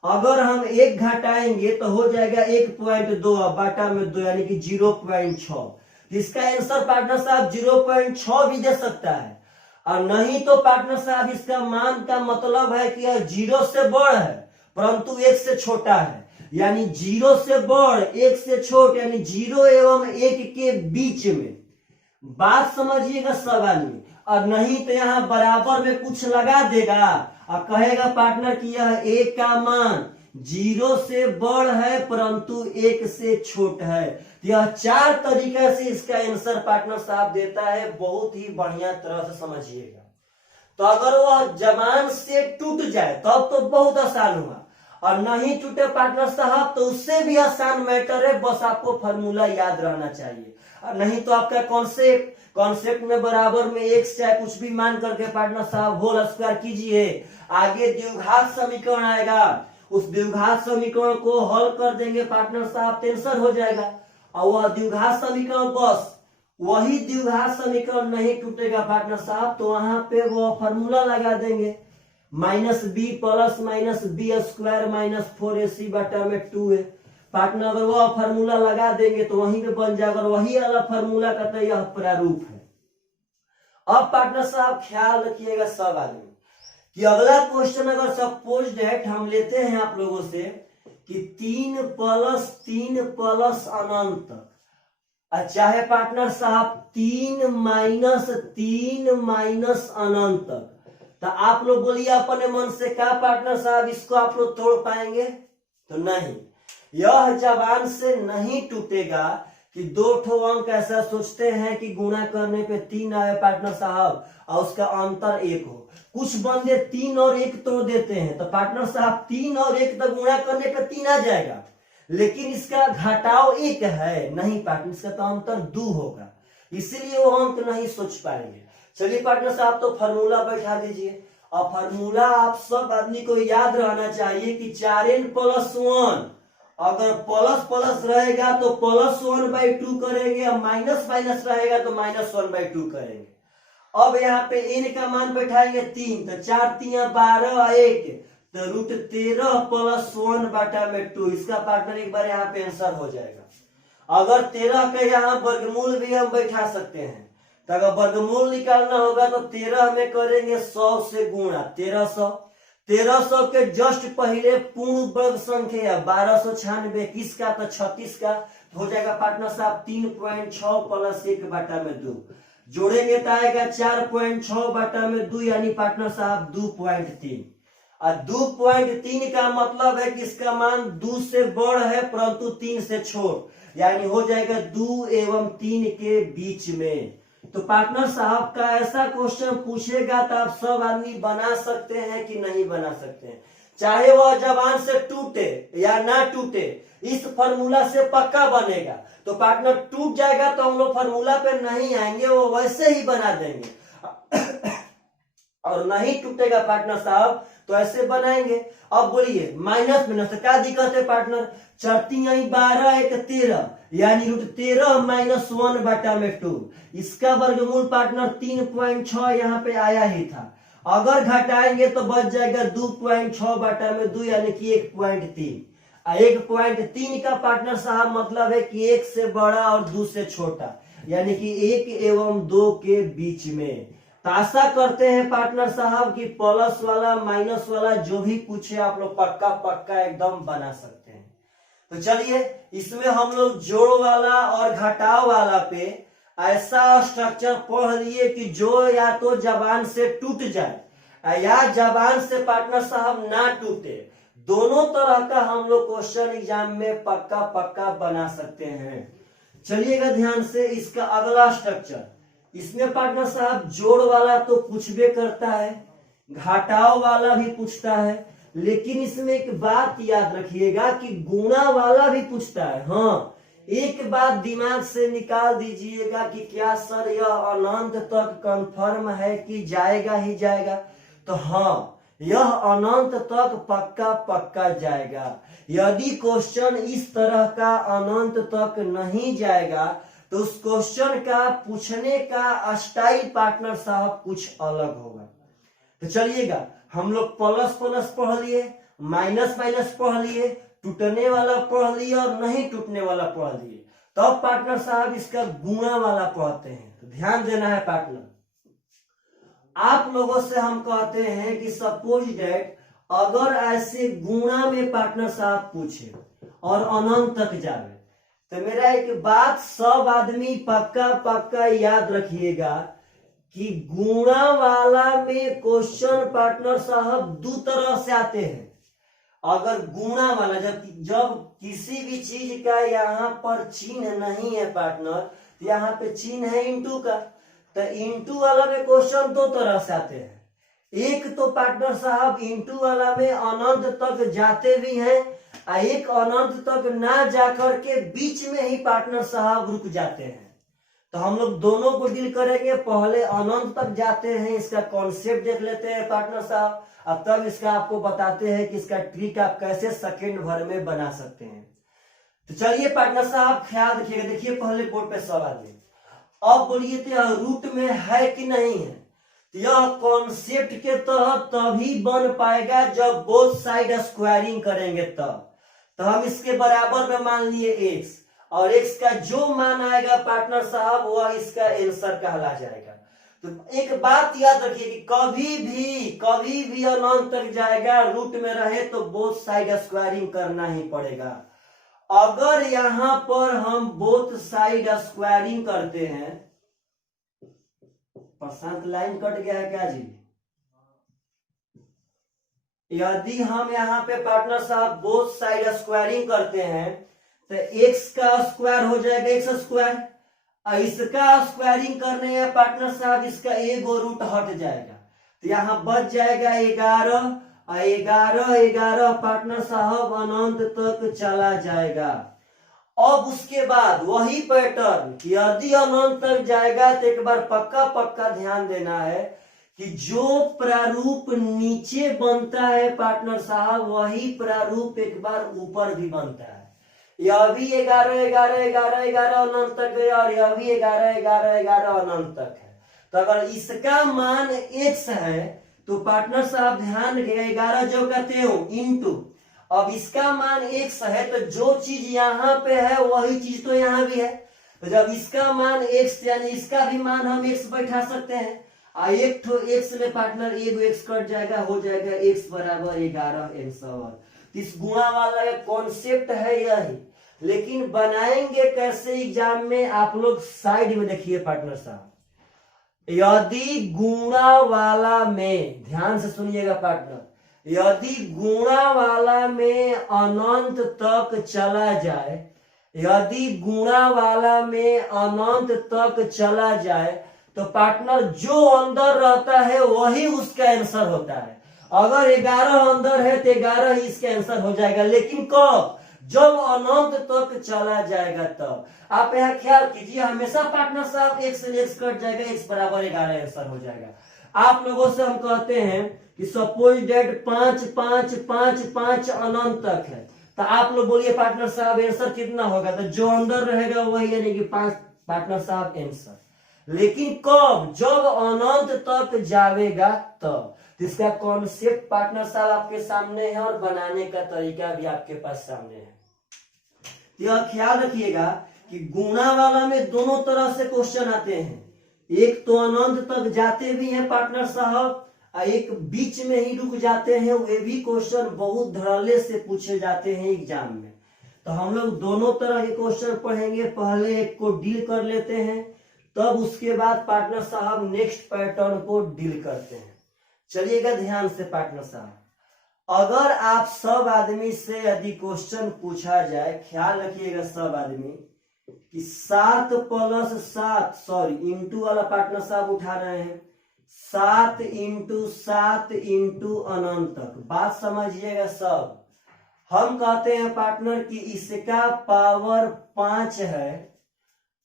अगर हम 1 घटाएंगे तो हो जाएगा 1.2 बटा में 2 यानी कि 0.6। इसका आंसर पार्टनर साहब 0.6 भी दे सकता है, और नहीं तो पार्टनर साहब इसका मान का मतलब है कि यह 0 से बड़ है परंतु 1 से छोटा है, यानी 0 से बड़ 1 से छोट यानी 0 एवं 1 के बीच में। बात समझिएगा सब आदमी। और नहीं तो यहाँ बराबर में कुछ लगा देगा और कहेगा पार्टनर कि यह a का मान 0 से बड़ है परंतु 1 से छोट है। यह 4 तरीके से इसका आंसर पार्टनर साहब देता है, बहुत ही बढ़िया तरह से समझिएगा। तो अगर वह जबान से टूट जाए तब तो बहुत आसान हुआ, और नहीं टूटे पार्टनर साहब तो उससे भी आसान मैटर है, बस आपको फॉर्मूला याद रहना चाहिए। और नहीं तो आपका कॉन्सेप्ट में बराबर में x चाहे कुछ भी मान करके पार्टनर साहब होल स्क्वायर कीजिए, आगे द्विघात समीकरण आएगा, उस द्विघात समीकरण को हल कर देंगे पार्टनर साहब, आंसर हो जाएगा। और वह द्विघात समीकरण बस वही द्विघात समीकरण नहीं टूटेगा पार्टनर साहब, तो वहां पे वो फॉर्मूला लगा देंगे -b प्लस -b² -4ac बटा में 2 है। पार्टनर अगर वह फार्मूला लगा देंगे तो वहीं पे बन जाएगा, और वही वाला फार्मूला का तो यह प्रारूप है। अब पार्टनर साहब ख्याल रखिएगा सब आदमी कि अगला क्वेश्चन अगर सपोज डेट हम लेते हैं आप लोगों से कि 3 + 3 + अनंत तक, चाहे पार्टनर साहब 3 - 3 - अनंत तक, तो आप लोग बोलिए अपने मन से क्या पार्टनर साहब इसको आप लोग तोड़ पाएंगे? तो नहीं, यह जबान से नहीं टूटेगा कि 2 ठो अंक ऐसा सोचते हैं कि गुणा करने पे 3 आए पार्टनर साहब और उसका अंतर 1 हो। कुछ बंदे 3 और 1 तोड़ देते हैं, तो पार्टनर साहब 3 और 1 तक गुणा करने पे 3 आ जाएगा, लेकिन इसका घटाव 1 है, नहीं पार्टनर इसका तो अंतर 2 होगा, इसीलिए वो अंक नहीं सोच पाएंगे। चलिए पार्टनर साहब तो फार्मूला बैठा दीजिए। और फार्मूला आप सब आदमी को याद रहना चाहिए कि 4n + 1, अगर प्लस प्लस रहेगा तो +1/2 करेंगे, और माइनस माइनस रहेगा तो -1/2 करेंगे। अब यहाँ पे n का मान बैठाएंगे 3, तो 4 × 3 = 12, 1 तो √13 + 1/2, इसका पार्टनर एक बार यहाँ पे आंसर हो जाएगा। अगर 13 का यहाँ वर्गमूल भी हम बैठा सकते हैं, तो अगर वर्गमूल निकालना होगा तो 13 में करेंगे 100 से गुणा, 1300 के जस्ट पहले पूर्ण वर्ग संख्या 1296, 21 का तो 36 का हो जाएगा पार्टनर साहब 3.6 + 1/2, जोड़ेंगे तो आएगा 4.6/2, यानी पार्टनर साहब 2.3। और 2.3 का मतलब है कि इसका मान 2 से बड़ है परंतु 3 से छोट, यानी हो जाएगा 2 एवं 3 के बीच में। तो पार्टनर साहब का ऐसा क्वेश्चन पूछेगा तो आप सब आदमी बना सकते हैं कि नहीं बना सकते हैं, चाहे वह जबान से टूटे या ना टूटे, इस फार्मूला से पक्का बनेगा। तो पार्टनर टूट जाएगा तो हम लोग फार्मूला पे नहीं आएंगे, वो वैसे ही बना देंगे और नहीं टूटेगा पार्टनर साहब तो ऐसे बनाएंगे। अब बोलिए माइनस माइनस तो क्या दिक्कत है पार्टनर? 4 × 3 = 12, 1 13, यानी √13 - 1/2, इसका वर्गमूल पार्टनर 3.6 यहाँ पे आया ही था। अगर घटाएंगे तो बच जाएगा 2.6/2, यानी कि 1.3। 1.3 का पार्टनर साहब मतलब है कि 1 से बड़ा और 2 से छोटा, यानी कि 1 एवं 2 के बीच में। तो आशा करते हैं पार्टनर साहब कि प्लस वाला माइनस वाला जो भी पूछे आप लोग पक्का पक्का एकदम बना सकते हैं। तो चलिए इसमें हम लोग जोड़ वाला और घटाव वाला पे ऐसा स्ट्रक्चर पढ़ लिए कि जो या तो जबान से टूट जाए या जबान से पार्टनर साहब ना टूटे, दोनों तरह का हम लोग क्वेश्चन एग्जाम में पक्का पक्का बना सकते हैं। चलिएगा ध्यान से, इसका अगला स्ट्रक्चर, इसमें पार्टनर साहब जोड़ वाला तो पूछबे करता है, घटाव वाला भी पूछता है, लेकिन इसमें एक बात याद रखिएगा कि गुणा वाला भी पूछता है। हाँ, एक बात दिमाग से निकाल दीजिएगा कि क्या सर यह अनंत तक कंफर्म है कि जाएगा ही जाएगा? तो हाँ, यह अनंत तक पक्का पक्का जाएगा। यदि क्वेश्चन इस तरह का अनंत तक नहीं जाएगा तो उस क्वेश्चन का पूछने का स्टाइल पार्टनर साहब कुछ अलग होगा। तो चलिएगा, हम लोग प्लस प्लस पढ़ लिए, माइनस माइनस पढ़ लिए, टूटने वाला पढ़ लिए और नहीं टूटने वाला पढ़ लिए, तब पार्टनर साहब इसका गुणा वाला पढ़ते हैं। तो ध्यान देना है पार्टनर, आप लोगों से हम कहते हैं कि सपोज डेट अगर ऐसे गुणा में पार्टनर साहब पूछे और अनंत तक जावे, तो मेरा एक बात सब आदमी पक्का पक्का याद रखिएगा कि गुणा वाला में क्वेश्चन पार्टनर साहब दो तरह से आते हैं। अगर गुणा वाला जब किसी भी चीज का यहाँ पर चिन्ह नहीं है पार्टनर, तो यहाँ पे चिन्ह है इंटू का, तो इंटू वाला में क्वेश्चन दो तरह से आते हैं। एक तो पार्टनर साहब इंटू वाला में अनंत तक जाते भी हैं, एक अनंत तक ना जाकर के बीच में ही पार्टनर साहब रुक जाते हैं। तो हम लोग दोनों को डील करेंगे। पहले अनंत तक जाते हैं, इसका कॉन्सेप्ट देख लेते हैं पार्टनर साहब, अब तब इसका आपको बताते हैं कि इसका ट्रिक आप कैसे सेकंड भर में बना सकते हैं। तो चलिए पार्टनर साहब ख्याल रखिएगा। देखिए पहले बोर्ड पे सवाल है, अब बोलिए तो यह रूट में है कि नहीं है। तो यह कॉन्सेप्ट के तहत तभी बन पाएगा जब बोथ साइड स्क्वायरिंग करेंगे तब। तो हम इसके बराबर में मान लिए x, और x का जो मान आएगा पार्टनर साहब वह इसका आंसर कहला जाएगा। तो एक बात याद रखिए कि कभी भी अनंत तक जाएगा रूट में रहे तो बोथ साइड स्क्वायरिंग करना ही पड़ेगा। अगर यहां पर हम बोथ साइड स्क्वायरिंग करते हैं, प्रशांत लाइन कट गया है क्या जी? यदि हम यहाँ पे पार्टनर साहब बोथ साइड स्क्वायरिंग करते हैं तो x का स्क्वायर हो जाएगा एक्स स्क्वायर, और इसका स्क्वायरिंग करने हैं पार्टनर साहब इसका एगो रूट हट जाएगा, तो यहाँ बच जाएगा 11, और 11 पार्टनर साहब अनंत तक चला जाएगा। अब उसके बाद वही पैटर्न, यदि अनंत तक जाएगा तो एक बार पक्का ध्यान देना है कि जो प्रारूप नीचे बनता है पार्टनर साहब वही प्रारूप एक बार ऊपर भी बनता है। यह भी 11 अनंत तक गया, और यह भी 11 अनंत तक है। तो अगर इसका मान x है तो पार्टनर साहब ध्यान रखिएगा 11 जो कहते हो इंटू, अब इसका मान x है तो जो चीज यहाँ पे है वही चीज तो यहाँ भी है, तो जब इसका मान x यानी इसका भी मान हम x बैठा सकते हैं, एक ठो x में पार्टनर एगो x कट जाएगा, हो जाएगा x बराबर 11 आंसर। इस गुणा वाला कॉन्सेप्ट है यही, लेकिन बनाएंगे कैसे एग्जाम में आप लोग साइड में देखिए पार्टनर साहब। यदि गुणा वाला में, ध्यान से सुनिएगा पार्टनर, यदि गुणा वाला में अनंत तक चला जाए, यदि गुणा वाला में अनंत तक चला जाए तो पार्टनर जो अंदर रहता है वही उसका आंसर होता है। अगर 11 अंदर है तो 11 ही इसका आंसर हो जाएगा, लेकिन कब? जब अनंत तक चला जाएगा तब। आप यहाँ ख्याल कीजिए, हमेशा पार्टनर साहब x से x कट जाएगा, x बराबर 11 आंसर हो जाएगा। आप लोगों से हम कहते हैं कि सपोज डेट 5 5 5 5 अनंत तक है, तो आप लोग बोलिए पार्टनर साहब आंसर कितना होगा? तो जो अंदर रहेगा वही, यानी कि 5 पार्टनर साहब आंसर। लेकिन कब? जब अनंत तक जाएगा तब। तो इसका कॉन्सेप्ट पार्टनर साहब आपके सामने है और बनाने का तरीका भी आपके पास सामने है। यह ख्याल रखिएगा कि गुणा वाला में दोनों तरह से क्वेश्चन आते हैं, एक तो अनंत तक जाते भी हैं पार्टनर साहब, और एक बीच में ही रुक जाते हैं, वे भी क्वेश्चन बहुत धड़ल्ले से पूछे जाते हैं एग्जाम में। तो हम लोग दोनों तरह के क्वेश्चन पढ़ेंगे, पहले एक को डील कर लेते हैं, तब उसके बाद पार्टनर साहब नेक्स्ट पैटर्न को डील करते हैं। चलिएगा ध्यान से पार्टनर साहब, अगर आप सब आदमी से यदि क्वेश्चन पूछा जाए, ख्याल रखिएगा सब आदमी कि 7 + 7 सॉरी इंटू वाला पार्टनर साहब उठा रहे हैं, 7 × 7 × अनंत तक। बात समझिएगा सब। हम कहते हैं पार्टनर कि इसका पावर 5 है,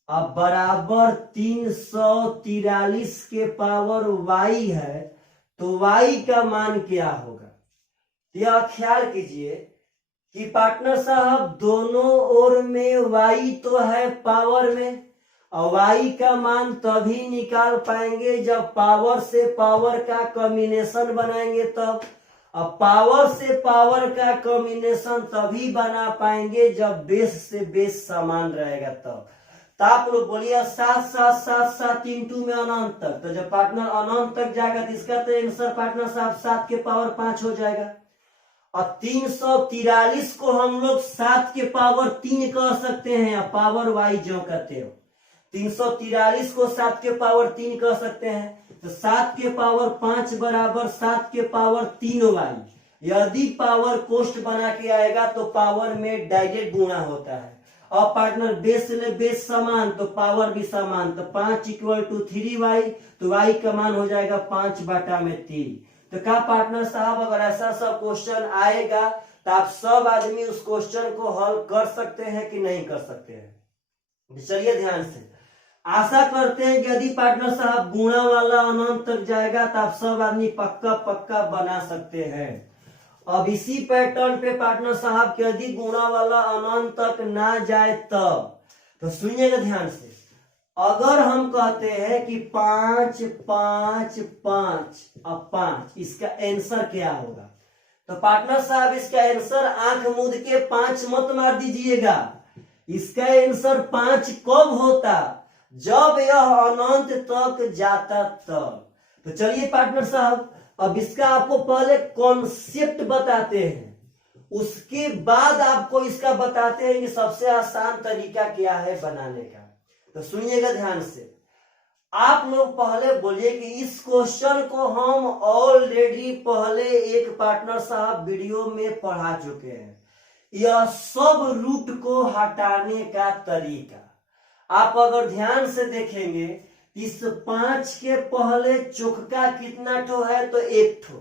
अब बराबर 343 के पावर y है, तो y का मान क्या होगा? यह ख्याल कीजिए कि पार्टनर साहब दोनों ओर में y तो है पावर में, और y का मान तभी निकाल पाएंगे जब पावर से पावर का कॉम्बिनेशन बनाएंगे तब। अब पावर से पावर का कॉम्बिनेशन तभी बना पाएंगे जब बेस से बेस समान रहेगा तब। तो आप लोग बोलिए 7 7 7 7 इंटू में अनंत तक, तो जब पार्टनर अनंत तक जाएगा तो इसका तो आंसर पार्टनर साहब 7 के पावर 5 हो जाएगा। और 343 को हम लोग 7 के पावर 3 कह सकते हैं, या पावर y जो कहते हो, 343 को 7 के पावर 3 कह सकते हैं, तो 7 के पावर 5 बराबर 7 के पावर 3y। यदि पावर कोष्ट बना के आएगा तो पावर में डायरेक्ट गुणा होता है, और पार्टनर बेस से बेस समान तो पावर भी समान, तो 5 = 3y, तो y का मान हो जाएगा 5/3। तो क्या पार्टनर साहब अगर ऐसा सब क्वेश्चन आएगा तो आप सब आदमी उस क्वेश्चन को हल कर सकते हैं कि नहीं कर सकते हैं? चलिए ध्यान से, आशा करते हैं कि यदि पार्टनर साहब गुणा वाला अनंत तक जाएगा तो आप सब आदमी पक्का बना सकते हैं। अब इसी पैटर्न पे पार्टनर साहब के यदि गुणा वाला अनंत तक ना जाए तब, तो सुनिएगा ध्यान से, अगर हम कहते हैं कि 5 5 5 अब 5 इसका आंसर क्या होगा, तो पार्टनर साहब इसका आंसर आंख मूंद के 5 मत मार दीजिएगा। इसका आंसर 5 कब होता, जब यह अनंत तक जाता तब। तो चलिए पार्टनर साहब अब इसका आपको पहले कॉन्सेप्ट बताते हैं, उसके बाद आपको इसका बताते हैं कि सबसे आसान तरीका क्या है बनाने का। तो सुनिएगा ध्यान से। आप लोग पहले बोलिए कि इस क्वेश्चन को हम ऑलरेडी पहले एक पार्टनर साहब वीडियो में पढ़ा चुके हैं, यह सब रूट को हटाने का तरीका। आप अगर ध्यान से देखेंगे इस 5 के पहले चौका कितना ठो है, तो 1 ठो,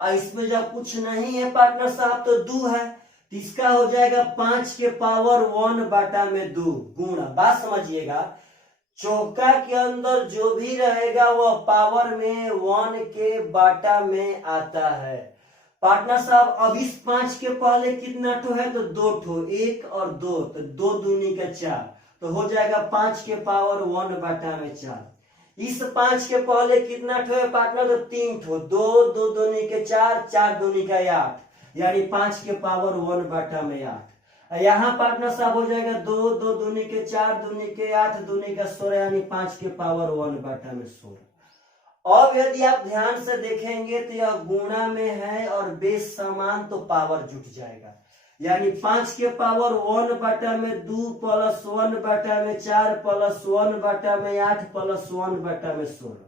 और इसमें जब कुछ नहीं है पार्टनर साहब तो 2 है, तो इसका हो जाएगा 5 के पावर 1/2 गुणा। बात समझिएगा, चौका के अंदर जो भी रहेगा वह पावर में 1 के बाटा में आता है। पार्टनर साहब अब इस 5 के पहले कितना ठो है, तो 2 ठो, 1 और 2, तो 2 दूनी का 4, तो हो जाएगा 5 के पावर 1/4। इस 5 के पहले कितना ठो है पार्टनर, तो 3 ठो, 2 2 दूनी के 4, 4 दूनी का 8, यानी 5 के पावर 1/8। यहाँ पार्टनर साहब हो जाएगा 2 2 दूनी के 4, दूनी के 8, दूनी का 16, यानी 5 के पावर 1/16। अब यदि आप ध्यान से देखेंगे तो यह गुणा में है और बेस समान, तो पावर जुट जाएगा, यानी 5 के पावर 1/2 प्लस 1/4 प्लस 1/8 प्लस 1/16।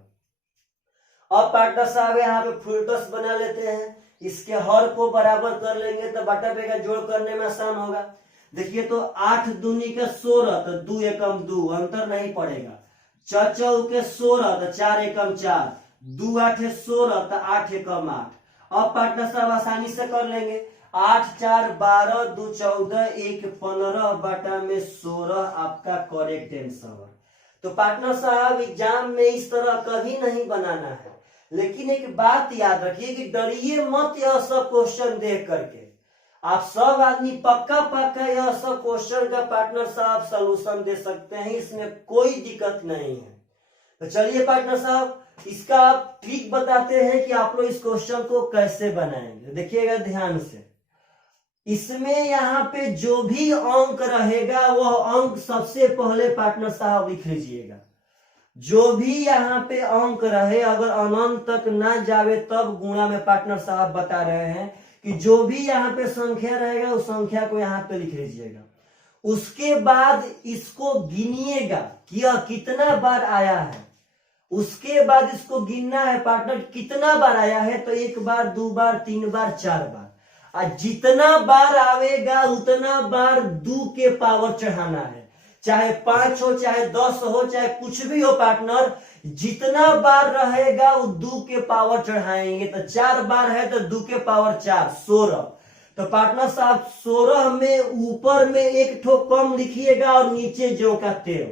अब पार्टनर साहब यहाँ पे फुलटस बना लेते हैं, इसके हर को बराबर कर लेंगे तो बटा बेगा जोड़ करने में आसान होगा। देखिए तो 8 दूनी का 16, तो 2 एकम 2, अंतर नहीं पड़ेगा। 4 चौके 16, तो 4 एकम 4, 2 8 16, तो 8 एकम 8। अब पार्टनर साहब आसानी से कर लेंगे, 8 4 12, 2 14, 1 15/16 आपका करेक्ट आंसर। तो पार्टनर साहब एग्जाम में इस तरह कभी नहीं बनाना है, लेकिन एक बात याद रखिए कि डरिए मत यह सब क्वेश्चन देख करके। आप सब आदमी पक्का पक्का यह सब क्वेश्चन का पार्टनर साहब सलूशन दे सकते हैं, इसमें कोई दिक्कत नहीं है। तो चलिए पार्टनर साहब इसका आप ट्रिक बताते हैं कि आप लोग इस क्वेश्चन को कैसे बनाएंगे। देखिएगा ध्यान से, इसमें यहाँ पे जो भी अंक रहेगा वह अंक सबसे पहले पार्टनर साहब लिख लीजिएगा। जो भी यहाँ पे अंक रहे अगर अनंत तक ना जावे तब गुणा में पार्टनर साहब बता रहे हैं कि जो भी यहाँ पे संख्या रहेगा उस संख्या को यहाँ पे लिख लीजिएगा। उसके बाद इसको गिनिएगा कि यह कितना बार आया है, उसके बाद इसको गिनना है पार्टनर कितना बार आया है, तो 1 बार 2 बार 3 बार 4 बार, और जितना बार आवेगा उतना बार 2 के पावर चढ़ाना है, चाहे 5 हो चाहे 10 हो चाहे कुछ भी हो पार्टनर, जितना बार रहेगा वो 2 के पावर चढ़ाएंगे। तो 4 बार है तो 2 के पावर 4 16। तो पार्टनर साहब 16 में ऊपर में 1 ठो कम लिखिएगा और नीचे जो का त्यों,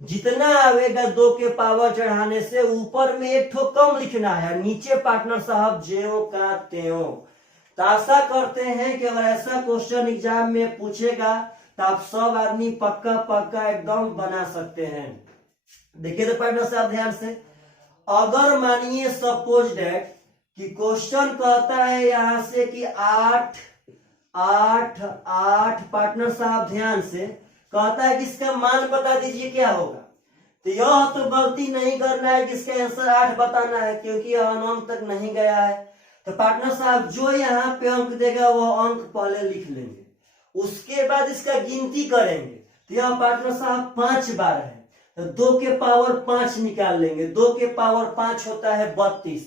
जितना आवेगा 2 के पावर चढ़ाने से ऊपर में 1 ठो कम लिखना है, नीचे पार्टनर साहब ज्यों का त्यों। तो आशा करते हैं कि अगर ऐसा क्वेश्चन एग्जाम में पूछेगा तो आप सब आदमी पक्का पक्का एकदम बना सकते हैं। देखिए तो पार्टनर साहब ध्यान से, अगर मानिए सपोज दैट कि क्वेश्चन कहता है यहां से कि 8 8 8, पार्टनर साहब ध्यान से कहता है कि इसका मान बता दीजिए क्या होगा। तो यह तो गलती नहीं करना है कि इसका आंसर 8 बताना है, क्योंकि यह अनंत तक नहीं गया है। तो पार्टनर साहब जो यहाँ पे अंक देगा वह अंक पहले लिख लेंगे, उसके बाद इसका गिनती करेंगे। तो यह पार्टनर साहब 5 बार है, तो 2 के पावर 5 निकाल लेंगे, 2 के पावर 5 होता है 32,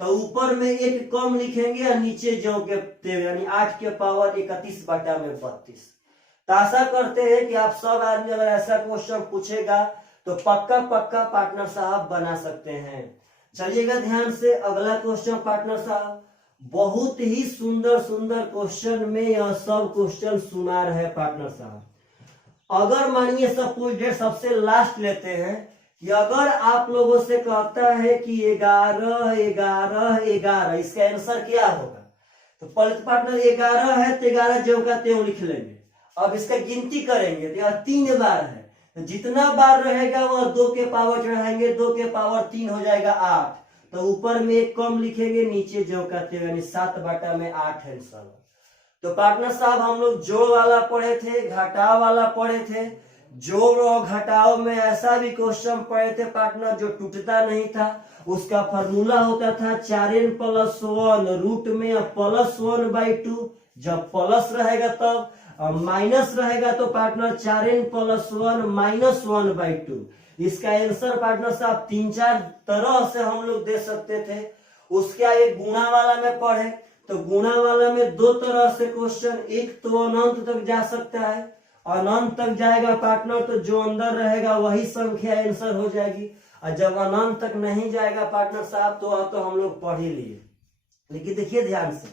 तो ऊपर में 1 कम लिखेंगे और नीचे जो के यानी 8 के पावर 31/32। तो आशा करते हैं कि आप सब आदमी अगर ऐसा क्वेश्चन पूछेगा तो पक्का पक्का पार्टनर साहब बना सकते हैं। चलिएगा ध्यान से, अगला क्वेश्चन पार्टनर साहब बहुत ही सुंदर सुंदर क्वेश्चन में यह सब क्वेश्चन सुमार है पार्टनर साहब। अगर मानिए सपोज सबसे लास्ट लेते हैं कि अगर आप लोगों से कहता है कि 11 11 11, इसका आंसर क्या होगा, तो पार्टनर 11 है तो 11 जो का त्यों लिख लेंगे। अब इसका गिनती करेंगे तो यह 3 बार है, तो जितना बार रहेगा वह 2 के पावर चढ़ाएंगे, 2 के पावर 3 हो जाएगा 8, तो ऊपर में एक कम लिखेंगे, नीचे जो कहते हैं, यानी 7/8 आंसर। तो पार्टनर साहब हम लोग जोड़ वाला पढ़े थे, घटाव वाला पढ़े थे। जोड़ और घटाव में ऐसा भी क्वेश्चन पढ़े थे पार्टनर जो टूटता नहीं था। उसका फॉर्मूला होता था 4n+1 रूट में +1/2। जब प्लस रहेगा तब, माइनस रहेगा तो पार्टनर 4n+1 -1/2। इसका आंसर पार्टनर साहब 3-4 तरह से हम लोग दे सकते थे। उसके आगे गुणा वाला में पढ़े, तो गुणा वाला में 2 तरह से क्वेश्चन, एक तो अनंत तक जा सकता है, अनंत तक जाएगा पार्टनर तो जो अंदर रहेगा वही संख्या आंसर हो जाएगी, और जब अनंत तक नहीं जाएगा पार्टनर साहब तो हम लोग पढ़ ही लिए। लेकिन देखिए ध्यान से,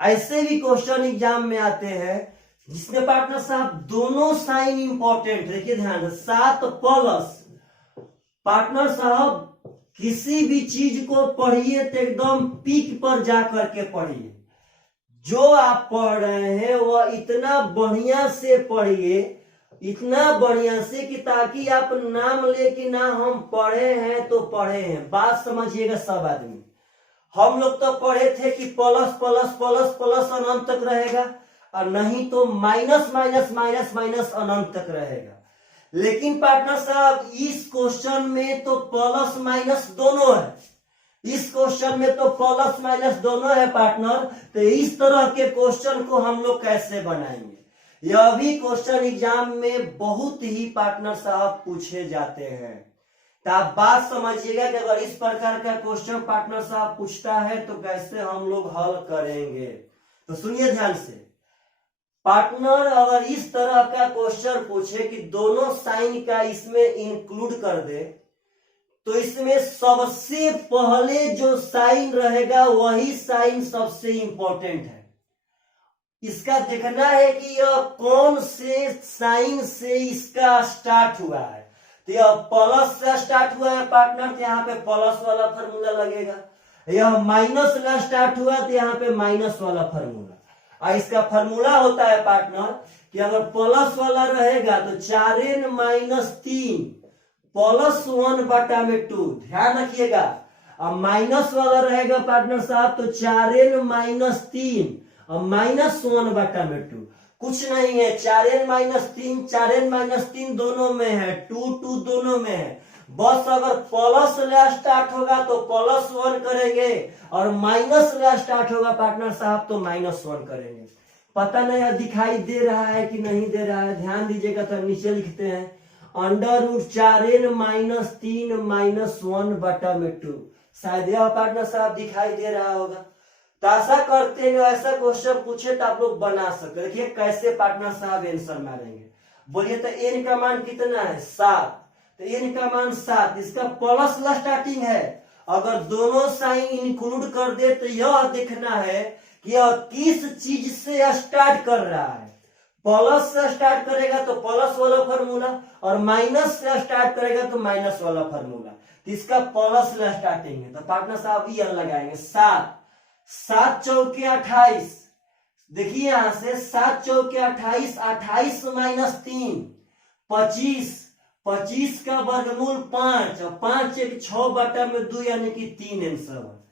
ऐसे भी क्वेश्चन एग्जाम में आते हैं जिसमें पार्टनर साहब दोनों साइन इंपॉर्टेंट। देखिए ध्यान से, 7+ पार्टनर साहब किसी भी चीज को पढ़िए तो एकदम पीक पर जा करके पढ़िए। जो आप पढ़ रहे हैं वह इतना बढ़िया से पढ़िए, इतना बढ़िया से कि ताकि आप नाम ले कि ना हम पढ़े हैं तो पढ़े हैं। बात समझिएगा सब आदमी। हम लोग तो पढ़े थे कि प्लस प्लस प्लस प्लस अनंत तक रहेगा, और नहीं तो माइनस माइनस माइनस माइनस अनंत तक रहेगा। लेकिन पार्टनर साहब इस क्वेश्चन में तो प्लस माइनस दोनों है, इस क्वेश्चन में तो प्लस माइनस दोनों है पार्टनर। तो इस तरह के क्वेश्चन को हम लोग कैसे बनाएंगे? यह भी क्वेश्चन एग्जाम में बहुत ही पार्टनर साहब पूछे जाते हैं। तो आप बात समझिएगा कि अगर इस प्रकार का क्वेश्चन पार्टनर साहब पूछता है तो कैसे हम लोग हल करेंगे। तो सुनिए ध्यान से, पार्टनर अगर इस तरह का क्वेश्चन पूछे कि दोनों साइन का इसमें इंक्लूड कर दे, तो इसमें सबसे पहले जो साइन रहेगा वही साइन सबसे इंपॉर्टेंट है। इसका देखना है कि यह कौन से साइन से इसका स्टार्ट हुआ है। तो यह प्लस से स्टार्ट हुआ है पार्टनर, तो यहाँ पे प्लस वाला फॉर्मूला लगेगा। यह माइनस से स्टार्ट हुआ तो यहाँ पे माइनस वाला फॉर्मूला। और इसका फॉर्मूला होता है पार्टनर कि अगर प्लस वाला रहेगा तो 4n-3 +1/2। ध्यान रखिएगा। अब माइनस वाला रहेगा पार्टनर साहब तो 4n-3 और -1/2। कुछ नहीं है, 4n-3 4n-3 दोनों में है, 2 दोनों में है। बस अगर प्लस से स्टार्ट होगा तो +1 करेंगे, और माइनस से स्टार्ट होगा पार्टनर साहब तो -1 करेंगे। पता नहीं दिखाई दे रहा है कि नहीं दे रहा है, ध्यान दीजिएगा। तो नीचे लिखते हैं √4n-3 -1/2। शायद यह पार्टनर साहब दिखाई दे रहा होगा। तो आशा करते हैं ऐसा क्वेश्चन पूछे तो आप लोग बना सकते। देखिए कैसे पार्टनर साहब आंसर मारेंगे। बोलिए तो n का मान कितना है? 7। तो n का मान 7, इसका प्लस स्टार्टिंग है। अगर दोनों साइन इंक्लूड कर दे तो यह देखना है कि यह किस चीज से स्टार्ट कर रहा है। प्लस से स्टार्ट करेगा तो प्लस वाला फॉर्मूला, और माइनस से स्टार्ट करेगा तो माइनस वाला फॉर्मूला। तो इसका प्लस स्टार्टिंग है तो पार्टनर साहब ये लगाएंगे 7। 7 चौके 28। देखिए यहां से 7 चौके 28, 28 -3 25। 25 का वर्गमूल 5, और 5 एक 6/2 यानी कि 3 आंसर।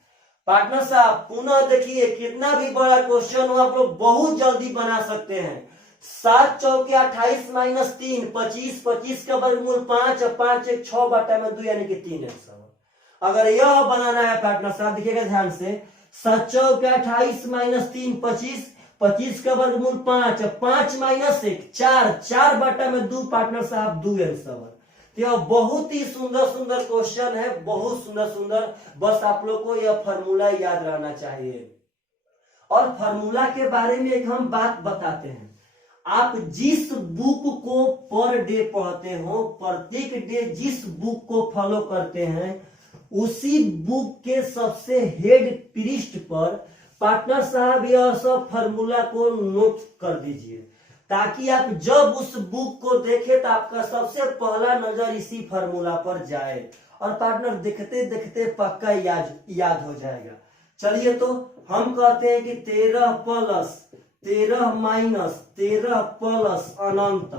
पार्टनर साहब पुनः देखिए, कितना भी बड़ा क्वेश्चन हो आप लोग बहुत जल्दी बना सकते हैं। 7 चौके 28 -3 25, 25 का वर्गमूल 5 और 5 एक 6/2 यानी कि 3 आंसर। अगर यह बनाना है पार्टनर साहब देखिएगा ध्यान से, 7 चौके 28 -3 25, 25 का वर्गमूल 5 और 5 -1 4, 4/2 पार्टनर साहब 2 आंसर। यह बहुत ही सुंदर सुंदर क्वेश्चन है, बहुत सुंदर सुंदर। बस आप लोग को यह फॉर्मूला याद रहना चाहिए। और फॉर्मूला के बारे में एक हम बात बताते हैं। आप जिस बुक को पर डे पढ़ते हो, प्रत्येक डे जिस बुक को फॉलो करते हैं, उसी बुक के सबसे हेड पृष्ठ पर पार्टनर साहब यह सब फॉर्मूला को नोट कर दीजिए, ताकि आप जब उस बुक को देखें तो आपका सबसे पहला नजर इसी फॉर्मूला पर जाए, और पार्टनर देखते देखते पक्का याद हो जाएगा। चलिए तो हम कहते हैं कि 13 प्लस 13 माइनस 13 प्लस अनंत।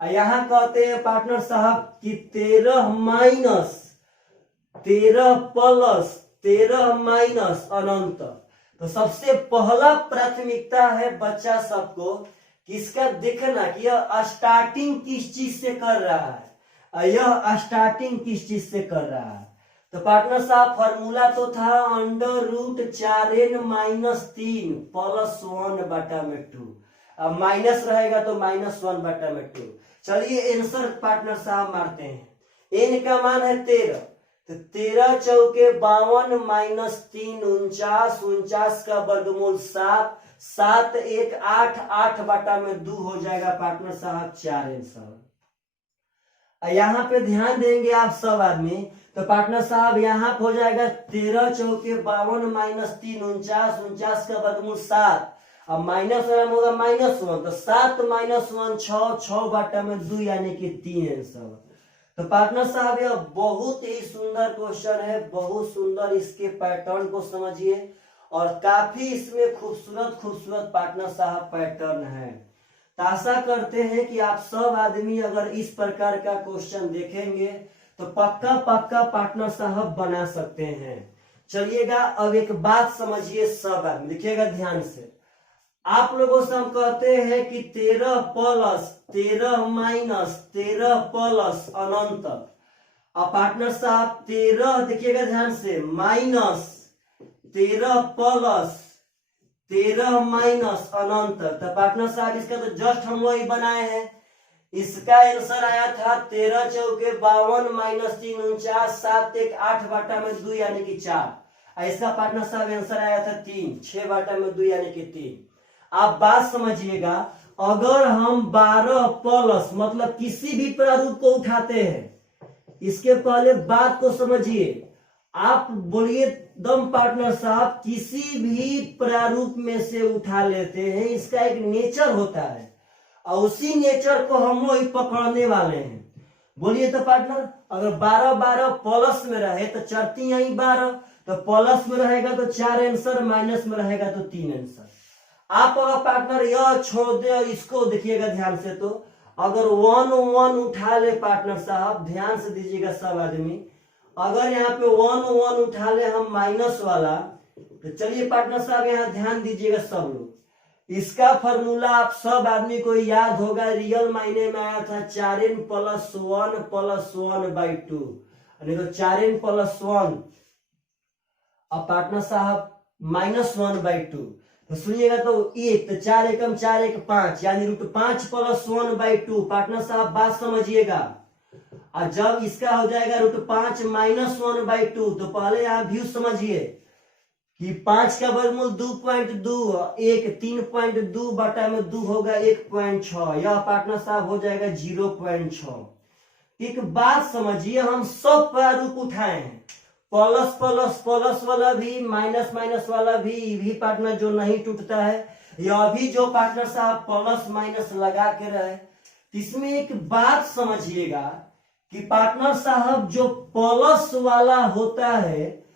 यहाँ कहते हैं पार्टनर साहब कि 13 माइनस 13 प्लस 13 माइनस अनंत। तो सबसे पहला प्राथमिकता है बच्चा सबको किसका देखना कि यह स्टार्टिंग किस चीज से कर रहा है, यह स्टार्टिंग किस चीज से कर रहा है। तो पार्टनर साहब फॉर्मूला तो था √4n-3 प्लस 1/2। अब माइनस रहेगा तो -1/2। चलिए आंसर पार्टनर साहब मारते हैं। n का मान है 13, तो 13 चौके 52 माइनस 3 49, 49 का वर्गमूल 7, 7 1 8, 8/2 हो जाएगा पार्टनर साहब 4 आंसर। यहाँ पे ध्यान देंगे आप सब आदमी, तो पार्टनर साहब यहाँ पे हो जाएगा 13 चौके 52 माइनस 3 49, 49 का वर्गमूल 7, अब माइनस होगा -1, तो 7 - 1 6, 6/2 यानी कि 3 आंसर। तो पार्टनर साहब यह बहुत ही सुंदर क्वेश्चन है, बहुत सुंदर इसके पैटर्न को समझिए और काफी इसमें खूबसूरत खूबसूरत पार्टनर साहब पैटर्न है। तो आशा करते हैं कि आप सब आदमी अगर इस प्रकार का क्वेश्चन देखेंगे तो पक्का पक्का पार्टनर साहब बना सकते हैं। चलिएगा अब एक बात समझिए सब आदमी, देखिएगा ध्यान से। आप लोगों से हम कहते हैं कि 13 प्लस 13 माइनस 13 प्लस अनंत। अब पार्टनर साहब 13 देखिएगा ध्यान से माइनस 13 प्लस 13 माइनस अनंत। तो पार्टनर साहब इसका तो जस्ट हम लोग ही बनाए हैं। इसका आंसर आया था 13 चौके 52 माइनस 3 49, 7 1 8/2 यानी कि 4। ऐसा पार्टनर साहब आंसर आया था 3, 6/2 यानी कि 3। आप बात समझिएगा, अगर हम 12 प्लस मतलब किसी भी प्रारूप को उठाते हैं, इसके पहले बात को समझिए। आप बोलिए दम पार्टनर साहब किसी भी प्रारूप में से उठा लेते हैं, इसका एक नेचर होता है और उसी नेचर को हम लोग पकड़ने वाले हैं। बोलिए तो पार्टनर, अगर 12 12 प्लस में रहे तो चरती आई 12, तो प्लस में रहेगा तो 4 आंसर, माइनस में रहेगा तो 3 आंसर। आप अगर पार्टनर यह छोड़ दे और इसको देखिएगा ध्यान से, तो अगर 1 1 उठा ले पार्टनर साहब, ध्यान से दीजिएगा सब आदमी, अगर यहाँ पे 1 1 उठा ले हम माइनस वाला, तो चलिए पार्टनर साहब यहाँ ध्यान दीजिएगा सब लोग। इसका फॉर्मूला आप सब आदमी को याद होगा, रियल मायने में आया था 4n + 1 + 1/2, यानी तो 4n + 1 अब पार्टनर साहब -1/2। तो सुनिएगा तो 1, तो 4 एकम 4 1 5 यानी √5 + 1/2। पार्टनर साहब बात समझिएगा, और जब इसका हो जाएगा √5 - 1/2, तो पहले आप व्यू समझिए कि 5 का वर्गमूल 2.2, 1 3.2/2 होगा 1.6, यह पार्टनर साहब हो जाएगा 0.6। एक बात समझिए, हम सब प्रारूप उठाए हैं, प्लस प्लस प्लस वाला भी, माइनस माइनस वाला भी पार्टनर जो नहीं टूटता है, यह भी जो पार्टनर साहब प्लस माइनस लगा के रहे। इसमें एक बात समझिएगा कि पार्टनर साहब जो प्लस वाला होता है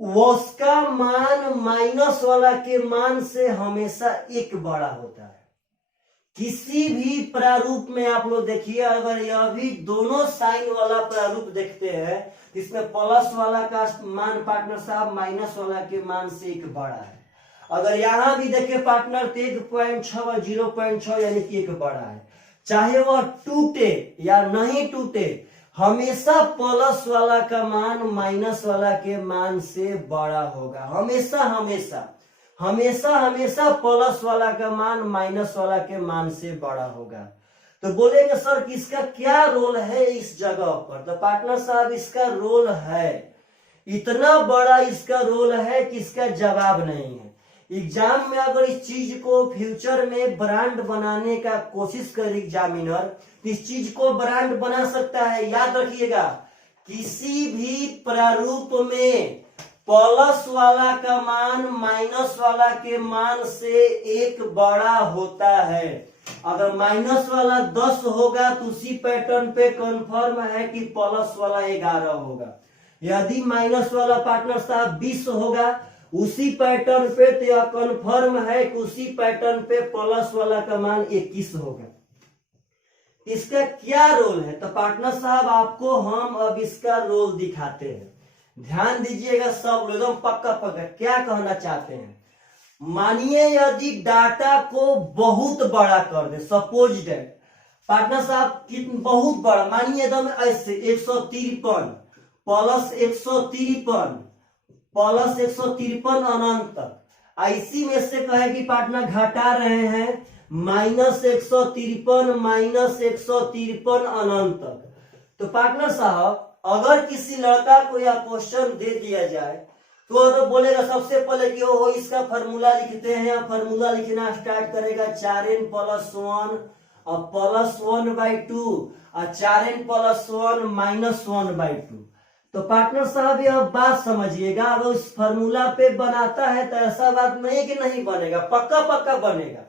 उसका मान माइनस वाला के मान से हमेशा 1 बड़ा होता है। किसी भी प्रारूप में आप लोग देखिए, अगर यह भी दोनों साइन वाला प्रारूप देखते हैं, इसमें प्लस वाला का मान पार्टनर साहब माइनस वाला के मान से 1 बड़ा है। अगर यहां भी देखे पार्टनर तो 1.6 और 0.6 यानी कि 1 बड़ा है। चाहे वह टूटे या नहीं टूटे, हमेशा प्लस वाला का मान माइनस वाला के मान से बड़ा होगा। हमेशा हमेशा हमेशा हमेशा प्लस वाला का मान माइनस वाला के मान से बड़ा होगा। तो बोलेंगे सर कि इसका क्या रोल है इस जगह पर, तो पार्टनर साहब इसका रोल है, इतना बड़ा इसका रोल है कि इसका जवाब नहीं है। एग्जाम में अगर इस चीज को फ्यूचर में ब्रांड बनाने का कोशिश करे एग्जामिनर, तो इस चीज को ब्रांड बना सकता है। याद रखिएगा, किसी भी प्रारूप में प्लस वाला का मान माइनस वाला के मान से 1 बड़ा होता है। अगर माइनस वाला 10 होगा तो उसी पैटर्न पे कंफर्म है कि प्लस वाला 11 होगा। यदि माइनस वाला पार्टनर साहब 20 होगा उसी पैटर्न पे, तो यह कंफर्म है कि उसी पैटर्न पे प्लस वाला का मान 21 होगा। इसका क्या रोल है? तो पार्टनर साहब आपको हम अब इसका रोल दिखाते हैं, ध्यान दीजिएगा सब लोग, एकदम पक्का पक्का। क्या कहना चाहते हैं? मानिए यदि डाटा को बहुत बड़ा कर दे, सपोज दैट पार्टनर साहब बहुत बड़ा, मानिए एकदम ऐसे 153 प्लस 153 प्लस 153 अनंत तक, इसी में से कहे कि पार्टनर घटा रहे हैं -153 -153 अनंत तक। तो पार्टनर साहब अगर किसी लड़का को यह क्वेश्चन दे दिया जाए तो बोलेगा सबसे पहले कि वो इसका फार्मूला लिखते हैं, फार्मूला लिखना स्टार्ट करेगा 4n + 1 और +1/2 और 4n + 1 -1/2। तो पार्टनर साहब यह बात समझिएगा, अगर उस फार्मूला पे बनाता है तो ऐसा बात नहीं है कि नहीं बनेगा, पक्का पक्का बनेगा,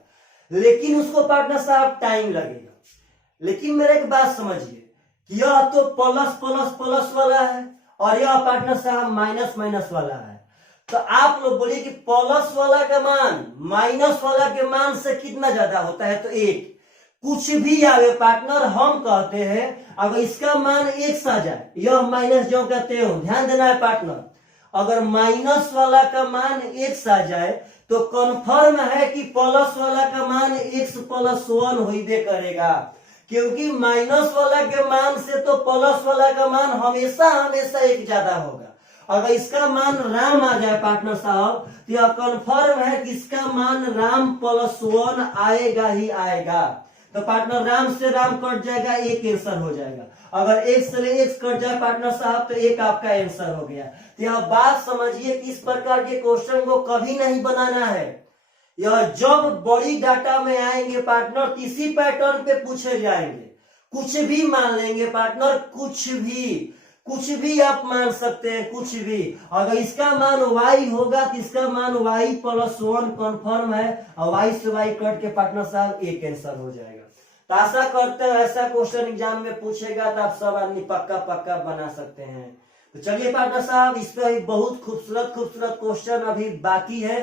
लेकिन उसको पार्टनर साहब टाइम लगेगा। लेकिन मेरे एक बात समझिए, यह तो प्लस प्लस प्लस वाला है और यह पार्टनर साहब माइनस माइनस वाला है। तो आप लोग बोलिए कि प्लस वाला का मान माइनस वाला के मान से कितना ज्यादा होता है? तो 1। कुछ भी आगे पार्टनर हम कहते हैं अगर इसका मान 1 सा जाए, यह माइनस जो कहते हो, ध्यान देना है पार्टनर, अगर माइनस वाला का मान 1 सा जाए तो कन्फर्म है कि प्लस वाला का मान x + 1 होइबे करेगा, क्योंकि माइनस वाला के मान से तो प्लस वाला का मान हमेशा हमेशा 1 ज्यादा होगा। अगर इसका मान राम आ जाए पार्टनर साहब तो यह कन्फर्म है कि इसका मान राम +1 आएगा ही आएगा। तो पार्टनर राम से राम कट जाएगा, 1 आंसर हो जाएगा। अगर 1 से 1 कट जाए पार्टनर साहब तो 1 आपका आंसर हो गया। तो यह बात समझिए कि इस प्रकार के क्वेश्चन को कभी नहीं बनाना है। यह जब बड़ी डाटा में आएंगे पार्टनर, इसी पैटर्न पे पूछे जाएंगे, कुछ भी मान लेंगे पार्टनर, कुछ भी आप मान सकते हैं, कुछ भी। अगर इसका मान y होगा तो इसका मान y + 1 कन्फर्म है और y से y कट के पार्टनर साहब 1 आंसर हो जाएगा। तो आशा करते हैं ऐसा क्वेश्चन एग्जाम में पूछेगा तो आप सब आदमी पक्का पक्का बना सकते हैं। तो चलिए पार्टनर साहब, इस पर बहुत खूबसूरत खूबसूरत क्वेश्चन अभी बाकी है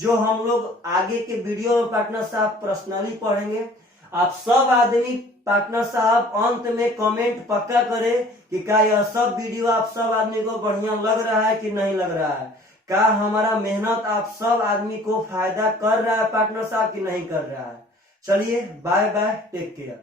जो हम लोग आगे के वीडियो में पार्टनर साहब पर्सनली पढ़ेंगे। आप सब आदमी पार्टनर साहब अंत में कमेंट पक्का करें कि क्या यह सब वीडियो आप सब आदमी को बढ़िया लग रहा है कि नहीं लग रहा है, क्या हमारा मेहनत आप सब आदमी को फायदा कर रहा है पार्टनर साहब कि नहीं कर रहा है। चलिए बाय बाय, टेक केयर।